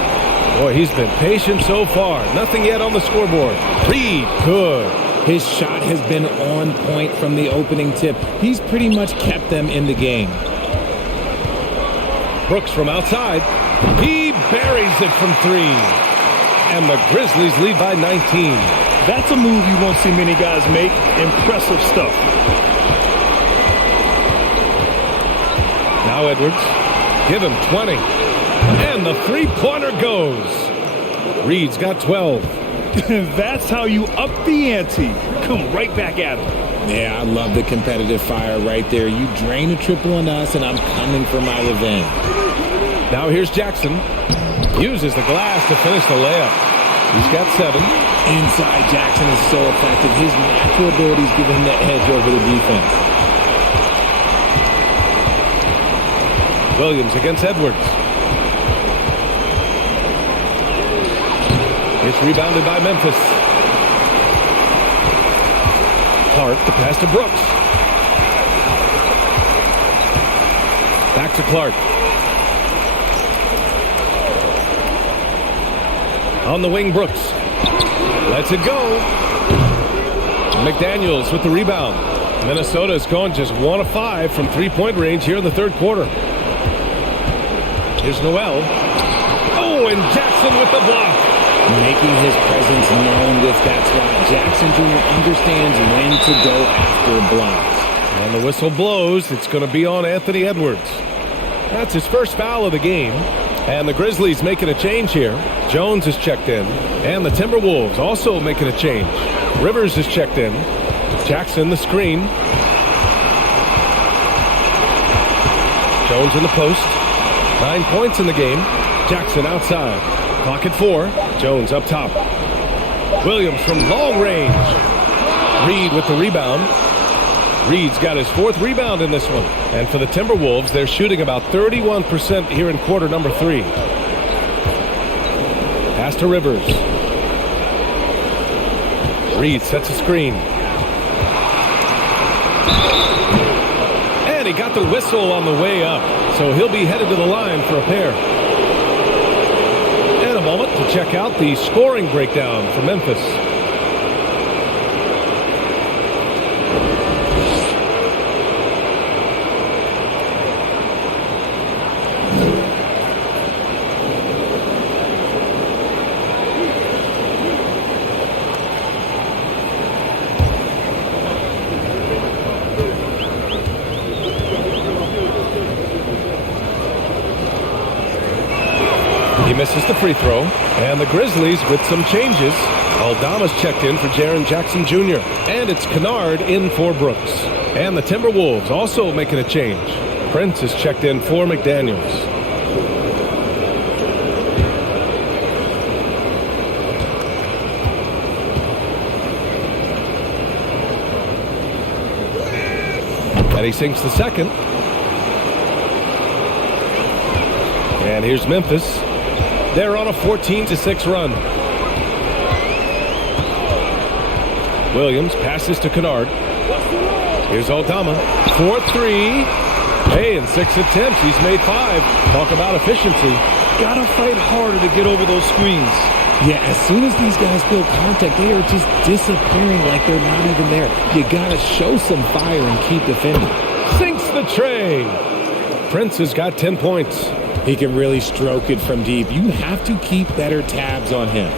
Boy, he's been patient so far. Nothing yet on the scoreboard. Reed, good. His shot has been on point from the opening tip. He's pretty much kept them in the game. Brooks from outside. He buries it from 3. And the Grizzlies lead by 19. That's a move you won't see many guys make. Impressive stuff. Now Edwards. Give him 20. And the three-pointer goes. Reed's got 12. That's how you up the ante. Come right back at him. Yeah, I love the competitive fire right there. You drain a triple on us, and I'm coming for my revenge. Now here's Jackson. Uses the glass to finish the layup. He's got 7. Inside, Jackson is so effective. His natural abilities give him the edge over the defense. Williams against Edwards. It's rebounded by Memphis. Clark to pass to Brooks. Back to Clark. On the wing, Brooks. Lets it go. McDaniels with the rebound. Minnesota's gone just 1 of 5 from three-point range here in the third quarter. Here's Noel. Oh, and Jackson with the block. Making his presence known with that spot. Jackson Jr. understands when to go after blocks. And the whistle blows. It's going to be on Anthony Edwards. That's his first foul of the game. And the Grizzlies making a change here. Jones is checked in. And the Timberwolves also making a change. Rivers is checked in. Jackson the screen. Jones in the post. 9 points in the game. Jackson outside. Clock at 4. Jones up top. Williams from long range. Reed with the rebound. Reed's got his 4th rebound in this one. And for the Timberwolves, they're shooting about 31% here in quarter number 3. Pass to Rivers. Reed sets a screen. And he got the whistle on the way up. So he'll be headed to the line for a pair. And a moment to check out the scoring breakdown for Memphis. He misses the free throw. And the Grizzlies with some changes. Aldama's checked in for Jaren Jackson Jr. And it's Kennard in for Brooks. And the Timberwolves also making a change. Prince is checked in for McDaniels. And he sinks the second. And here's Memphis. They're on a 14-6 run. Williams passes to Kennard. Here's Aldama. 4-3. Hey, in 6 attempts, he's made 5. Talk about efficiency. Gotta fight harder to get over those screens. Yeah, as soon as these guys feel contact, they are just disappearing like they're not even there. You gotta show some fire and keep defending. Sinks the tray. Prince has got 10 points. He can really stroke it from deep. You have to keep better tabs on him.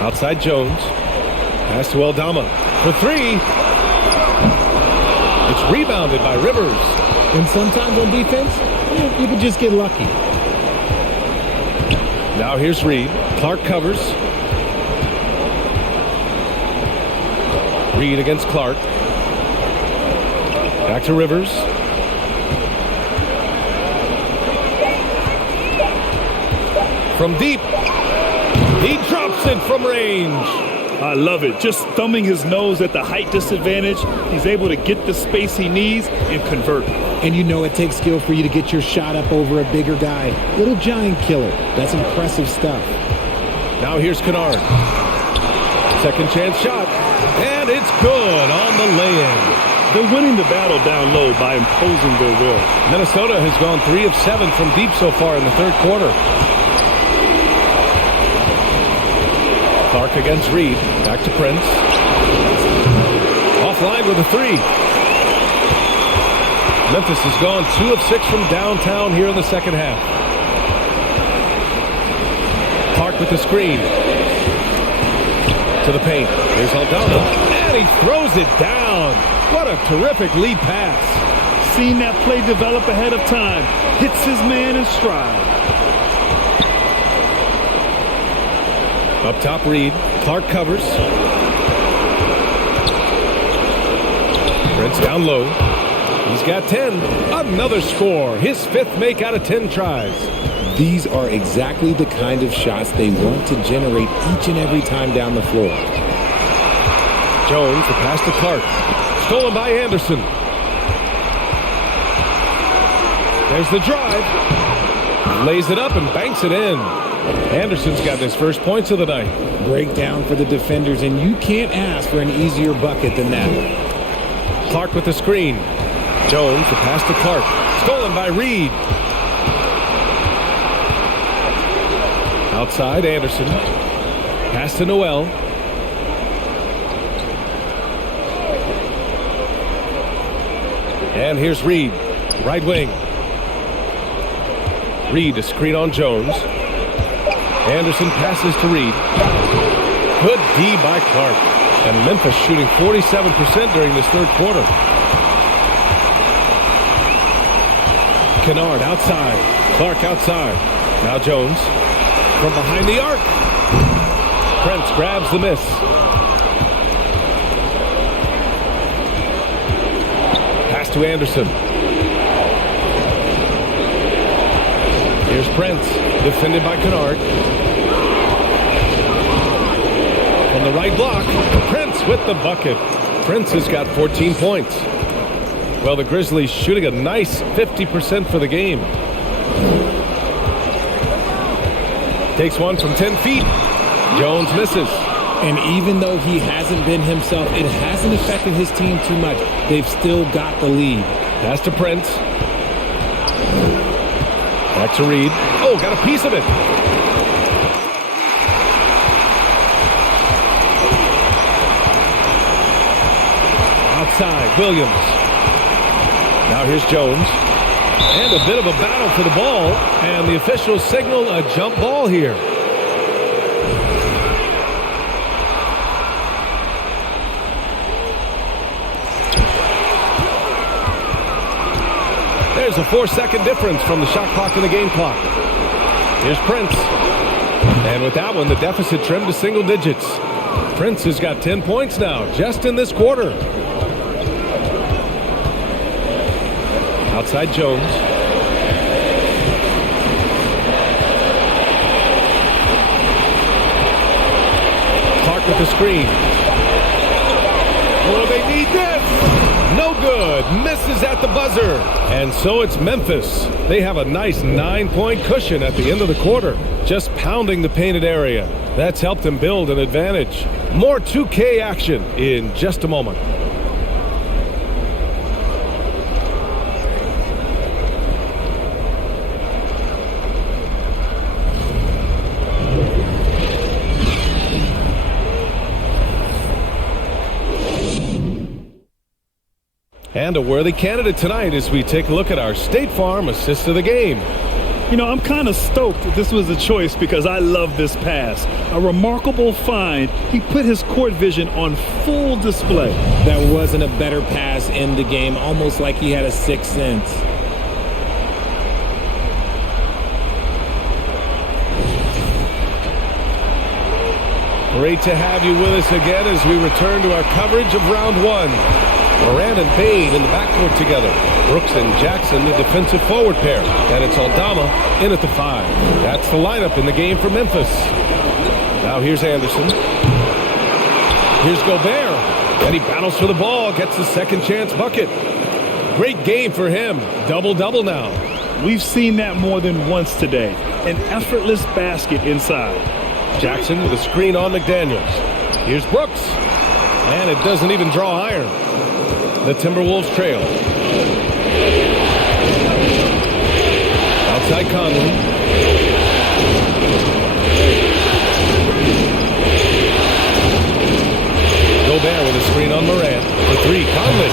Outside Jones. Pass to Aldama for 3. It's rebounded by Rivers. And sometimes on defense, you can just get lucky. Now here's Reed. Clark covers. Reed against Clark. Back to Rivers. From deep. He drops it from range. I love it. Just thumbing his nose at the height disadvantage, he's able to get the space he needs and convert. And you know it takes skill for you to get your shot up over a bigger guy. Little giant killer. That's impressive stuff. Now here's Kennard. Second chance shot. And it's good on the lay-in. They're winning the battle down low by imposing their will. Minnesota has gone 3 of 7 from deep so far in the third quarter. Clark against Reed. Back to Prince. Offline with a 3. Memphis has gone 2 of 6 from downtown here in the second half. Clark with the screen. To the paint. Here's Aldama. And he throws it down. What a terrific lead pass. Seen that play develop ahead of time. Hits his man in stride. Up top, Reed. Clark covers. Prince down low. He's got 10. Another score. His 5th make out of 10 tries. These are exactly the kind of shots they want to generate each and every time down the floor. Jones, the pass to Clark. Stolen by Anderson. There's the drive. Lays it up and banks it in. Anderson's got his first points of the night. Breakdown for the defenders, and you can't ask for an easier bucket than that. Clark with the screen. Jones, the pass to Clark. Stolen by Reed. Outside, Anderson. Pass to Noel. And here's Reed. Right wing. Reed to screen on Jones. Anderson passes to Reed. Good D by Clark. And Memphis shooting 47% during this third quarter. Kennard outside. Clark outside. Now Jones. From behind the arc. Prince grabs the miss. Pass to Anderson. Here's Prince. Defended by Kennard. From the right block. Prince with the bucket. Prince has got 14 points. Well, the Grizzlies shooting a nice 50% for the game. Takes one from 10 feet. Jones misses. And even though he hasn't been himself, it hasn't affected his team too much. They've still got the lead. Pass to Prince. Back to Reed. Oh, got a piece of it. Outside, Williams. Now here's Jones. And a bit of a battle for the ball. And the officials signal a jump ball here. There's a 4-second difference from the shot clock and the game clock. Here's Prince. And with that one, the deficit trimmed to single digits. Prince has got 10 points now, just in this quarter. Outside Jones. Clark with the screen. Oh, they need this! No good. Misses at the buzzer. And so it's Memphis. They have a nice 9-point cushion at the end of the quarter. Just pounding the painted area. That's helped them build an advantage. More 2K action in just a moment. And a worthy candidate tonight as we take a look at our State Farm assist of the game. You know, I'm kind of stoked that this was a choice because I love this pass. A remarkable find. He put his court vision on full display. That wasn't a better pass in the game, almost like he had a sixth sense. Great to have you with us again as we return to our coverage of round one. Moran and Bain in the backcourt together. Brooks and Jackson, the defensive forward pair. And it's Aldama in at the 5. That's the lineup in the game for Memphis. Now here's Anderson. Here's Gobert. And he battles for the ball, gets the second chance bucket. Great game for him. Double-double now. We've seen that more than once today. An effortless basket inside. Jackson with a screen on McDaniels. Here's Brooks. And it doesn't even draw iron. The Timberwolves trail. Outside Conley. Gobert with a screen on Morant. The 3, Conley.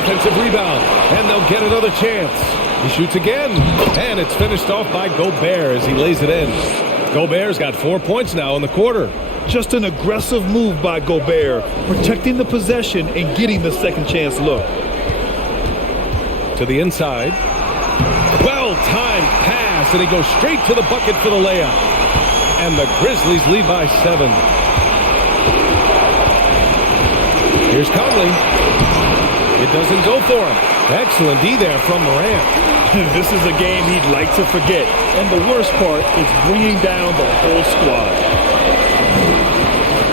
Offensive rebound. And they'll get another chance. He shoots again. And it's finished off by Gobert as he lays it in. Gobert's got 4 points now in the quarter. Just an aggressive move by Gobert, protecting the possession and getting the second chance look. To the inside. Well-timed pass, and he goes straight to the bucket for the layup. And the Grizzlies lead by 7. Here's Conley. It doesn't go for him. Excellent D there from Morant. This is a game he'd like to forget. And the worst part is bringing down the whole squad.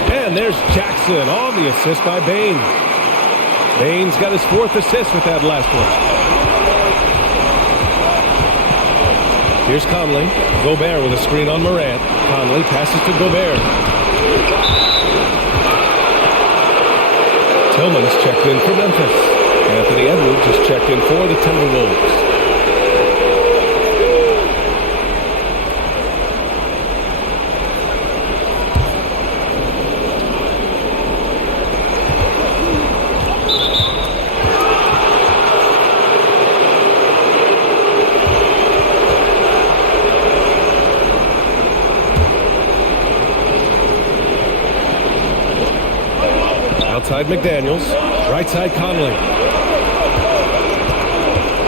And there's Jackson on the assist by Bain. Bain's got his 4th assist with that last one. Here's Conley. Gobert with a screen on Morant. Conley passes to Gobert. Tillman's checked in for Memphis. Anthony Edwards is checked in for the Timberwolves. Outside McDaniels. Right side Conley.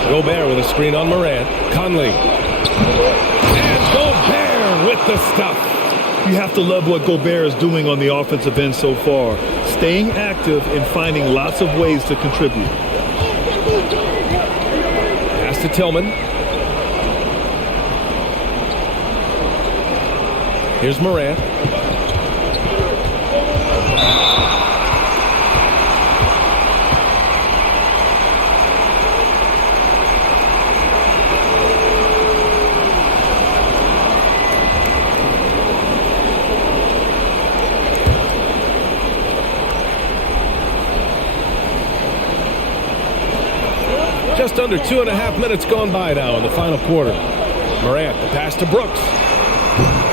Gobert with a screen on Morant. Conley. And Gobert with the stuff. You have to love what Gobert is doing on the offensive end so far. Staying active and finding lots of ways to contribute. Pass to Tillman. Here's Morant. Just under 2.5 minutes gone by now in the final quarter. Morant, the pass to Brooks.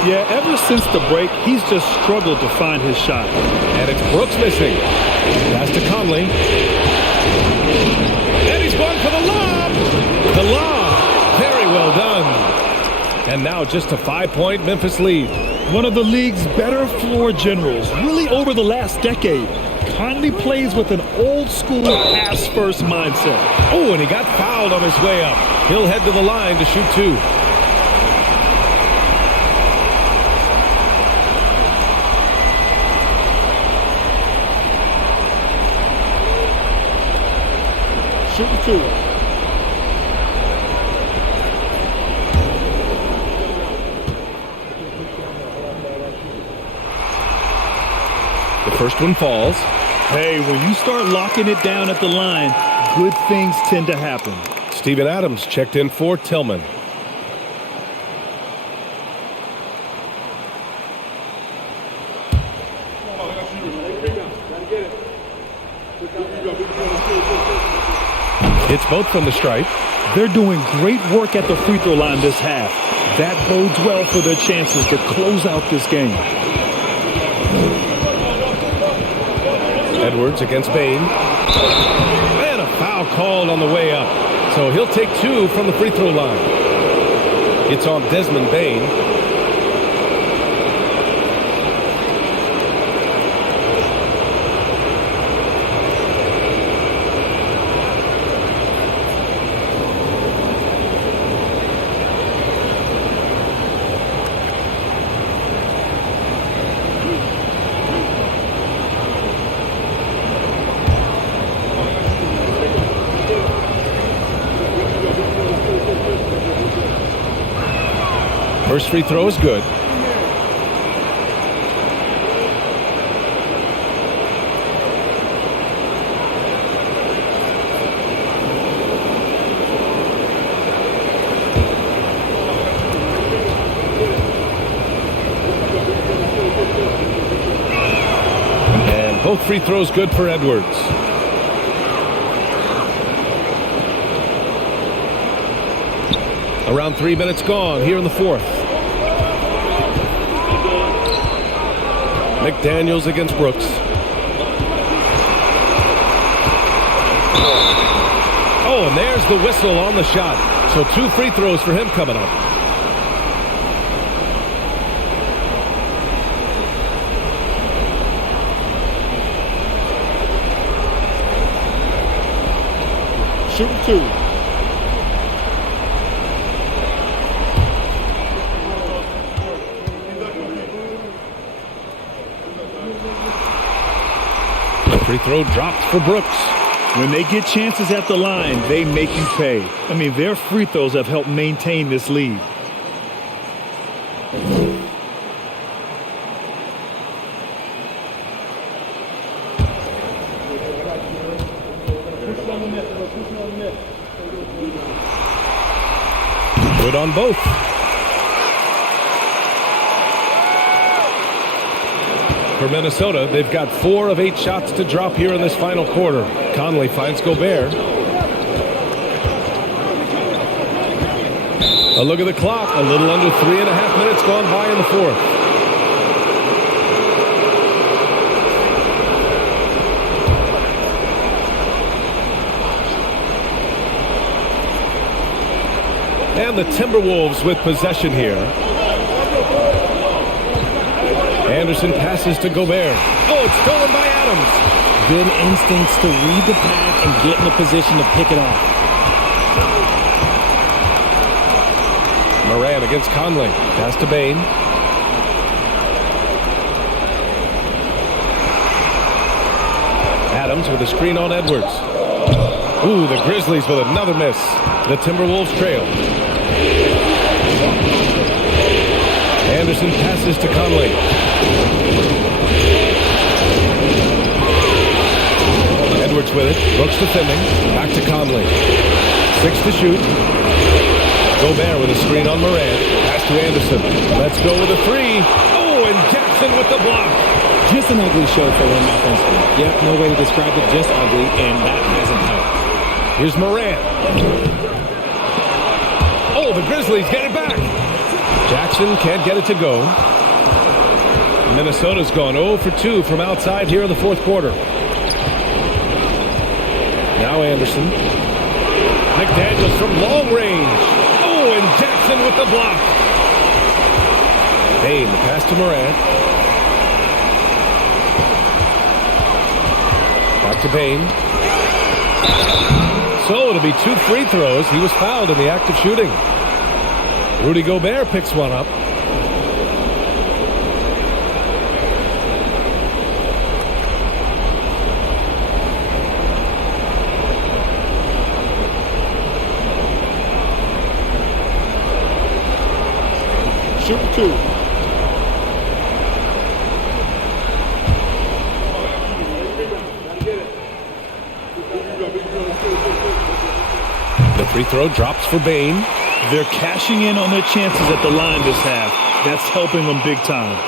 Yeah, ever since the break, he's just struggled to find his shot. And it's Brooks missing. Pass to Conley. And he's going for the lob. The lob. Very well done. And now just a 5-point Memphis lead. One of the league's better floor generals, really over the last decade. Conley plays with an old-school pass-first mindset. Oh, and he got fouled on his way up. He'll head to the line to shoot 2. Shooting 2. The first one falls. Hey, when you start locking it down at the line, good things tend to happen. Steven Adams checked in for Tillman. It's both from the stripe. They're doing great work at the free throw line this half. That bodes well for their chances to close out this game. Edwards against Bain. And a foul called on the way up. So he'll take 2 from the free throw line. It's on Desmond Bane. First free throw is good. And both free throws good for Edwards. Around 3 minutes gone here in the fourth. McDaniels against Brooks. Oh, and there's the whistle on the shot. So 2 free throws for him coming up. Shooting 2. Free throw dropped for Brooks. When they get chances at the line, they make you pay. I mean, their free throws have helped maintain this lead. Good on both. For Minnesota, they've got 4 of 8 shots to drop here in this final quarter. Conley finds Gobert. A look at the clock. A little under 3.5 minutes gone by in the fourth. And the Timberwolves with possession here. Anderson passes to Gobert. Oh, it's stolen by Adams. Good instincts to read the path and get in a position to pick it off. Moran against Conley. Pass to Bane. Adams with a screen on Edwards. Ooh, the Grizzlies with another miss. The Timberwolves trail. Anderson passes to Conley. Edwards with it. Brooks defending. Back to Conley. 6 to shoot. Gobert with a screen on Moran. Pass to Anderson. Let's go with a 3. Oh, and Jackson with the block. Just an ugly show for him offensively. Yep, no way to describe it. Just ugly, and that hasn't helped. Here's Moran. Oh, the Grizzlies get it back. Jackson can't get it to go. Minnesota's gone 0 for 2 from outside here in the fourth quarter. Now Anderson. McDaniels from long range. Oh, and Jackson with the block. Bane, the pass to Moran. Back to Bane. So it'll be 2 free throws. He was fouled in the act of shooting. Rudy Gobert picks one up. Shooting 2. The free throw drops for Bane. They're cashing in on their chances at the line this half. That's helping them big time.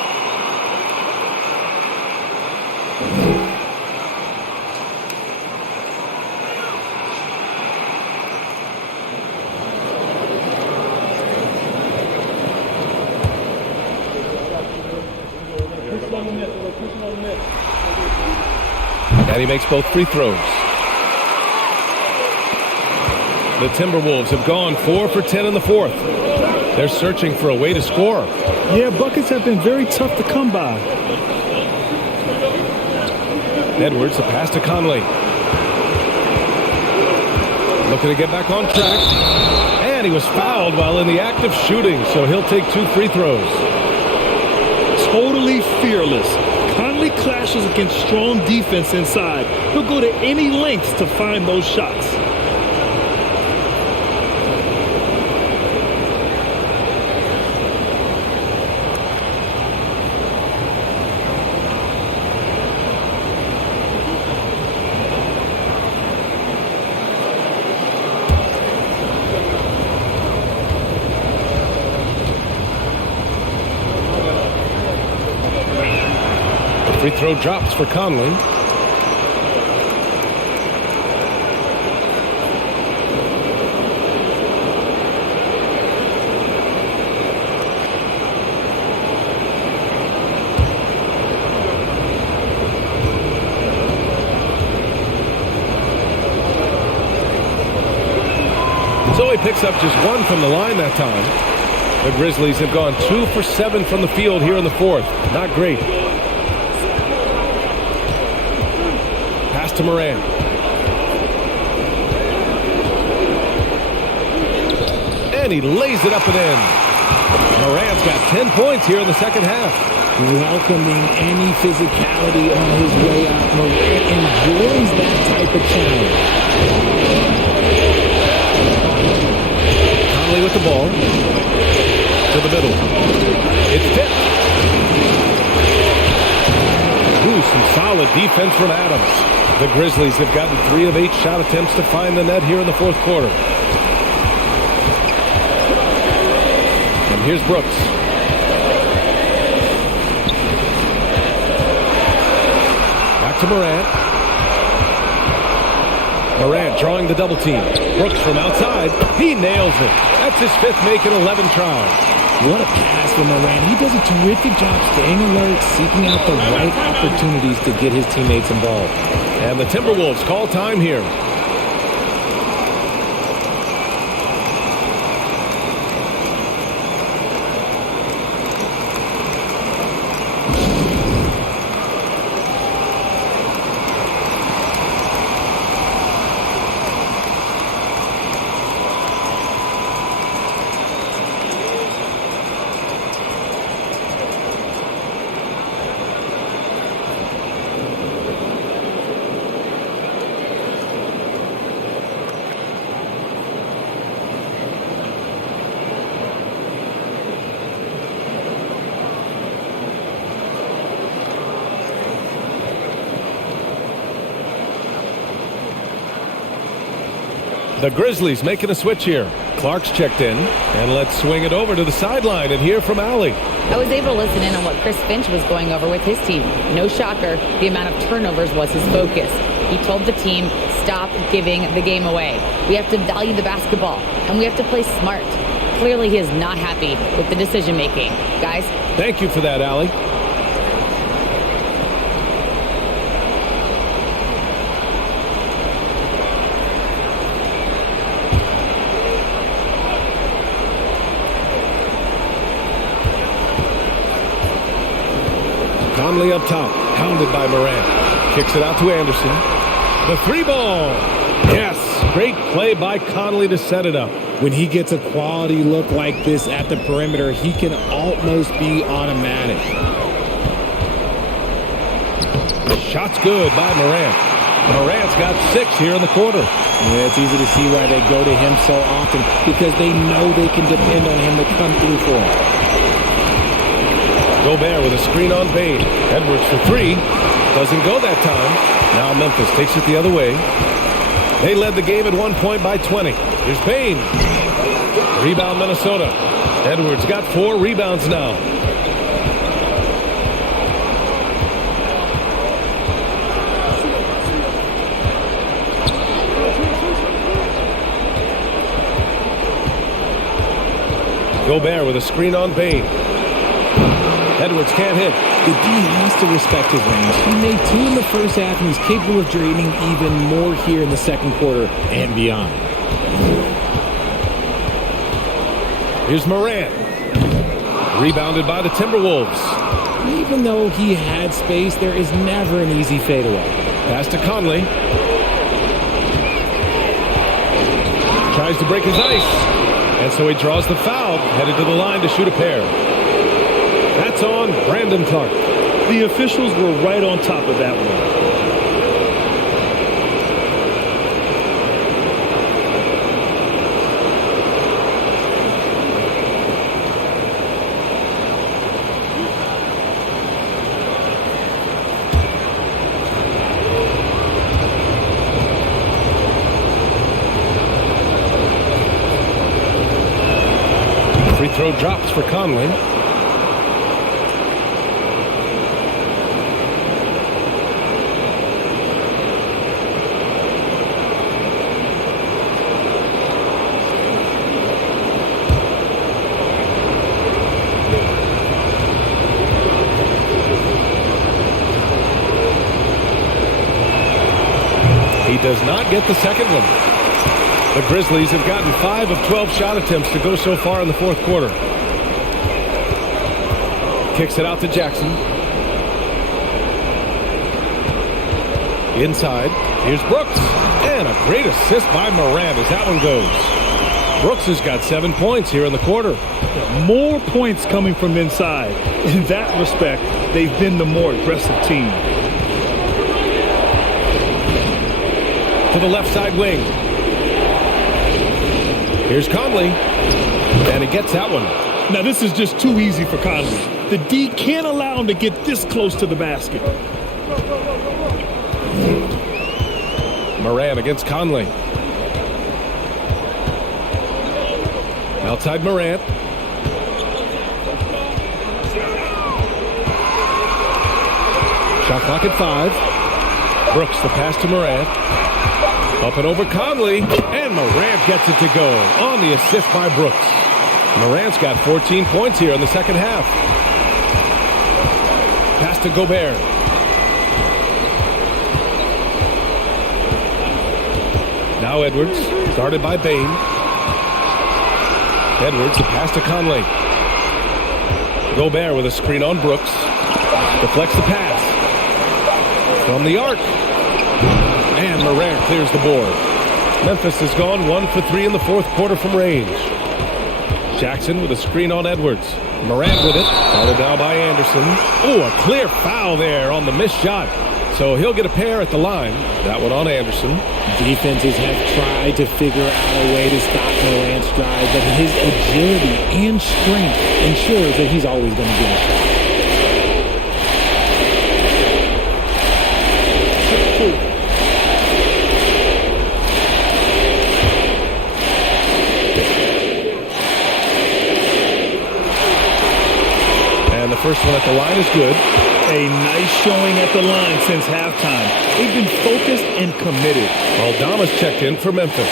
And he makes both free throws. The Timberwolves have gone 4 for 10 in the fourth. They're searching for a way to score. Yeah, buckets have been very tough to come by. Edwards, a pass to Conley. Looking to get back on track. And he was fouled while in the act of shooting, so he'll take 2 free throws. Totally fearless. Conley clashes against strong defense inside. He'll go to any lengths to find those shots. Free throw drops for Conley. So he picks up just 1 from the line that time. The Grizzlies have gone 2 for 7 from the field here in the fourth. Not great. Pass to Morant. And he lays it up and in. Morant's got 10 points here in the second half. Welcoming any physicality on his way out. Morant enjoys that type of challenge. Conley with the ball. To the middle. It's tipped. Ooh, some solid defense from Adams. The Grizzlies have gotten 3 of 8 shot attempts to find the net here in the fourth quarter. And here's Brooks. Back to Morant. Morant drawing the double team. Brooks from outside. He nails it. That's his 5th make in 11 tries. What a pass from Morant. He does a terrific job staying alert, seeking out the right opportunities to get his teammates involved. And the Timberwolves call time here. The Grizzlies making a switch here. Clark's checked in, and let's swing it over to the sideline and hear from Allie. I was able to listen in on what Chris Finch was going over with his team. No shocker, the amount of turnovers was his focus. He told the team, stop giving the game away. We have to value the basketball, and we have to play smart. Clearly, he is not happy with the decision-making. Guys? Thank you for that, Allie. Conley up top, hounded by Morant. Kicks it out to Anderson. The 3-ball. Yes, great play by Conley to set it up. When he gets a quality look like this at the perimeter, he can almost be automatic. Shot's good by Morant. Morant's got 6 here in the quarter. Yeah, it's easy to see why they go to him so often, because they know they can depend on him to come through for them. Gobert with a screen on Bane. Edwards for 3. Doesn't go that time. Now Memphis takes it the other way. They led the game at 1 point by 20. Here's Bane. Rebound Minnesota. Edwards got 4 rebounds now. Gobert with a screen on Bane. Edwards can't hit. The D has to respect his range. He made 2 in the first half, and he's capable of draining even more here in the second quarter and beyond. Here's Morant. Rebounded by the Timberwolves. Even though he had space, there is never an easy fadeaway. Pass to Conley. Tries to break his ice. And so he draws the foul, headed to the line to shoot a pair. That's on Brandon Clark. The officials were right on top of that one. Free throw drops for Conley. He does not get the second one. The Grizzlies have gotten 5 of 12 shot attempts to go so far in the fourth quarter. Kicks it out to Jackson. Inside. Here's Brooks. And a great assist by Morant as that one goes. Brooks has got 7 points here in the quarter. More points coming from inside. In that respect, they've been the more aggressive team. To the left side wing. Here's Conley. And he gets that one. Now this is just too easy for Conley. The D can't allow him to get this close to the basket. Morant against Conley. Outside Morant. Shot clock at 5. Brooks the pass to Morant. Up and over Conley. And Morant gets it to go on the assist by Brooks. Morant's got 14 points here in the second half. Pass to Gobert. Now Edwards, guarded by Bane. Edwards, the pass to Conley. Gobert with a screen on Brooks. Deflects the pass. From the arc. And Morant clears the board. Memphis has gone 1 for 3 in the fourth quarter from range. Jackson with a screen on Edwards. Morant with it. Followed now by Anderson. Oh, a clear foul there on the missed shot. So he'll get a pair at the line. That one on Anderson. Defenses have tried to figure out a way to stop Morant's drive, but his agility and strength ensures that he's always going to get a shot. And the first one at the line is good. A nice showing at the line since halftime. They've been focused and committed. Aldama's checked in for Memphis.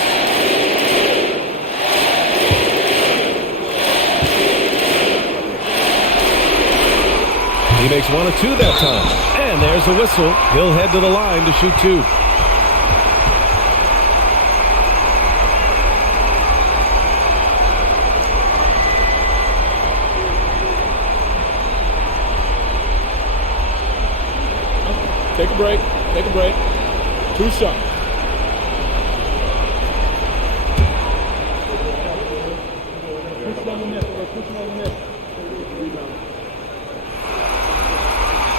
He makes 1 or 2 that time. And there's a whistle. He'll head to the line to shoot 2. Take a break. Take a break. 2 shots.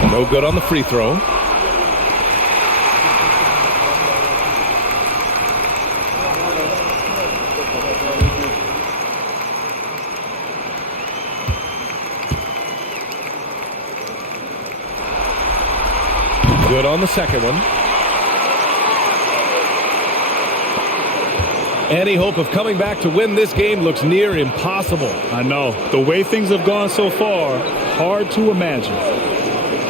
No good on the free throw. Good on the second one. Any hope of coming back to win this game looks near impossible. I know. The way things have gone so far, hard to imagine.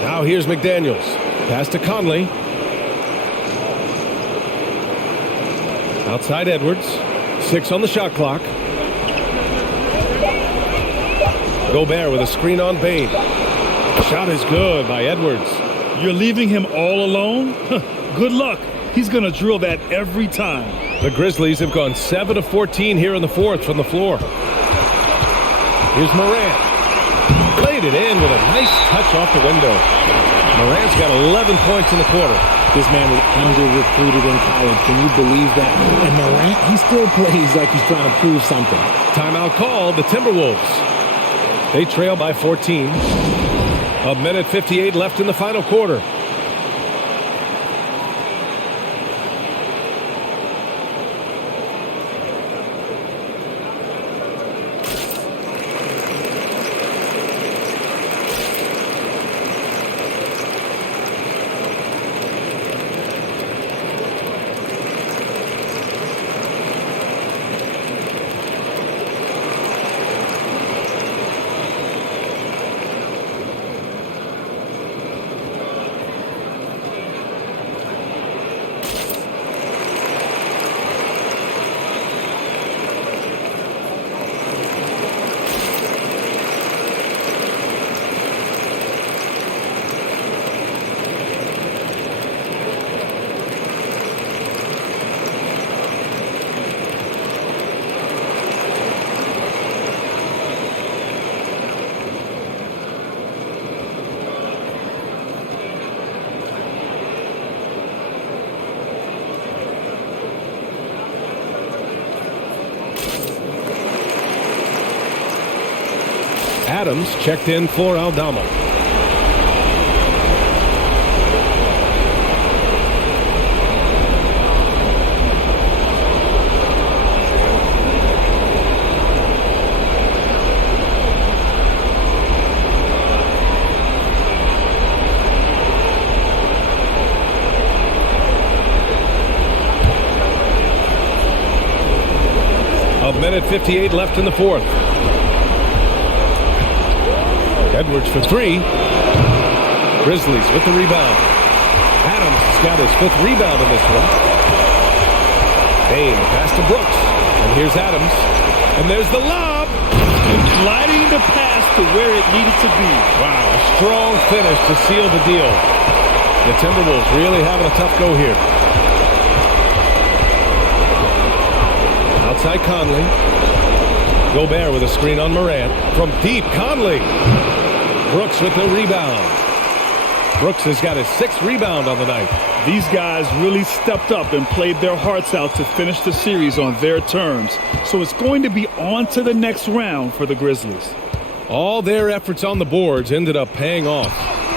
Now here's McDaniels. Pass to Conley. Outside Edwards. 6 on the shot clock. Gobert with a screen on Bane. Shot is good by Edwards. You're leaving him all alone? Good luck. He's going to drill that every time. The Grizzlies have gone 7 of 14 here in the fourth from the floor. Here's Morant. Played it in with a nice touch off the window. Morant's got 11 points in the quarter. This man was under-recruited in college. Can you believe that? And Morant, he still plays like he's trying to prove something. Timeout called, the Timberwolves. They trail by 14. A minute 58 left in the final quarter. Adams checked in for Aldama. A minute 58 left in the fourth. Edwards for three. Grizzlies with the rebound. Adams has got his fifth rebound in this one. Bain pass to Brooks. And here's Adams. And there's the lob. Gliding the pass to where it needed to be. Wow, a strong finish to seal the deal. The Timberwolves really having a tough go here. Outside Conley. Gobert with a screen on Morant. From deep, Conley. Brooks with the rebound. Brooks has got his sixth rebound on the night. These guys really stepped up and played their hearts out to finish the series on their terms. So it's going to be on to the next round for the Grizzlies. All their efforts on the boards ended up paying off.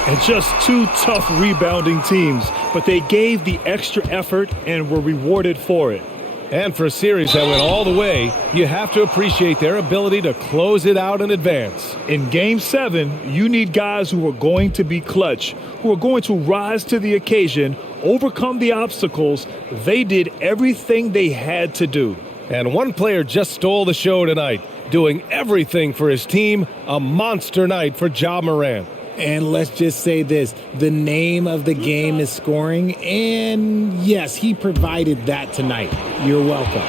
And just two tough rebounding teams, but they gave the extra effort and were rewarded for it. And for a series that went all the way, you have to appreciate their ability to close it out in advance. In Game 7, you need guys who are going to be clutch, who are going to rise to the occasion, overcome the obstacles. They did everything they had to do. And one player just stole the show tonight, doing everything for his team. A monster night for Ja Morant. And let's just say this, the name of the game is scoring, and yes, he provided that tonight. You're welcome.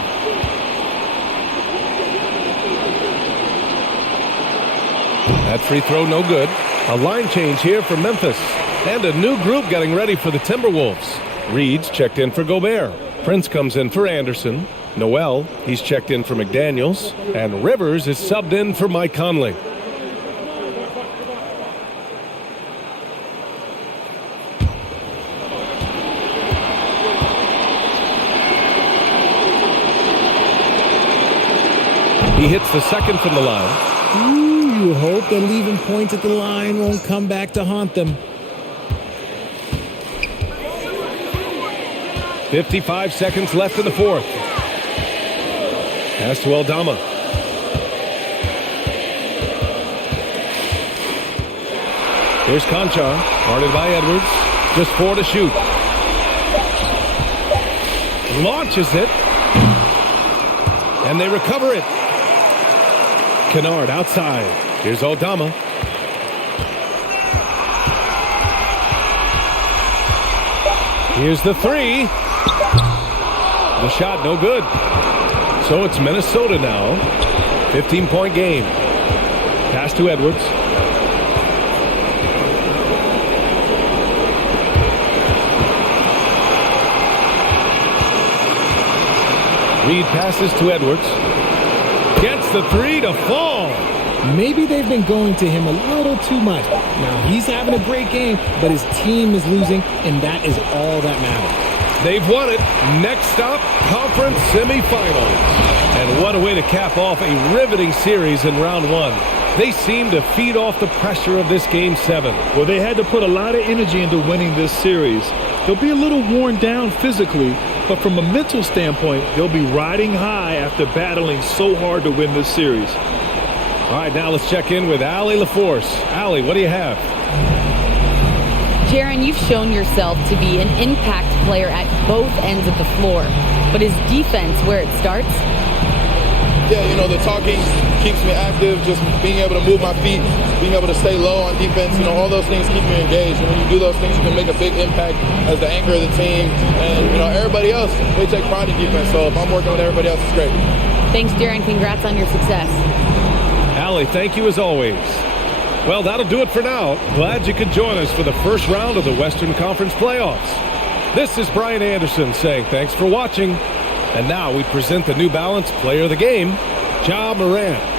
That free throw no good. A line change here for Memphis. And a new group getting ready for the Timberwolves. Reed's checked in for Gobert. Prince comes in for Anderson. Noel, he's checked in for McDaniels. And Rivers is subbed in for Mike Conley. He hits the second from the line. Ooh, you hope that leaving points at the line won't come back to haunt them. 55 seconds left in the fourth. Pass to Aldama. Here's Conchar, guarded by Edwards. Just 4 to shoot. Launches it. And they recover it. Kennard outside. Here's Aldama. Here's the three. The shot no good. So it's Minnesota now. 15-point game. Pass to Edwards. Reed passes to Edwards. Gets the three to fall. Maybe they've been going to him a little too much. Now, he's having a great game, but his team is losing, and that is all that matters. They've won it. Next stop, conference semifinals. And what a way to cap off a riveting series in round one. They seem to feed off the pressure of this Game 7. Well, they had to put a lot of energy into winning this series. They'll be a little worn down physically, but from a mental standpoint, they'll be riding high after battling so hard to win this series. All right, now let's check in with Allie LaForce. Allie, what do you have? Jaron, you've shown yourself to be an impact player at both ends of the floor. But is defense where it starts? Yeah, the talking keeps me active, just being able to move my feet, being able to stay low on defense, all those things keep me engaged. And when you do those things, you can make a big impact as the anchor of the team. And, everybody else, they take pride in defense. So if I'm working with everybody else, it's great. Thanks, Jaron. Congrats on your success. Allie, thank you as always. Well, that'll do it for now. Glad you could join us for the first round of the Western Conference playoffs. This is Brian Anderson saying thanks for watching. And now we present the New Balance Player of the Game, Ja Morant.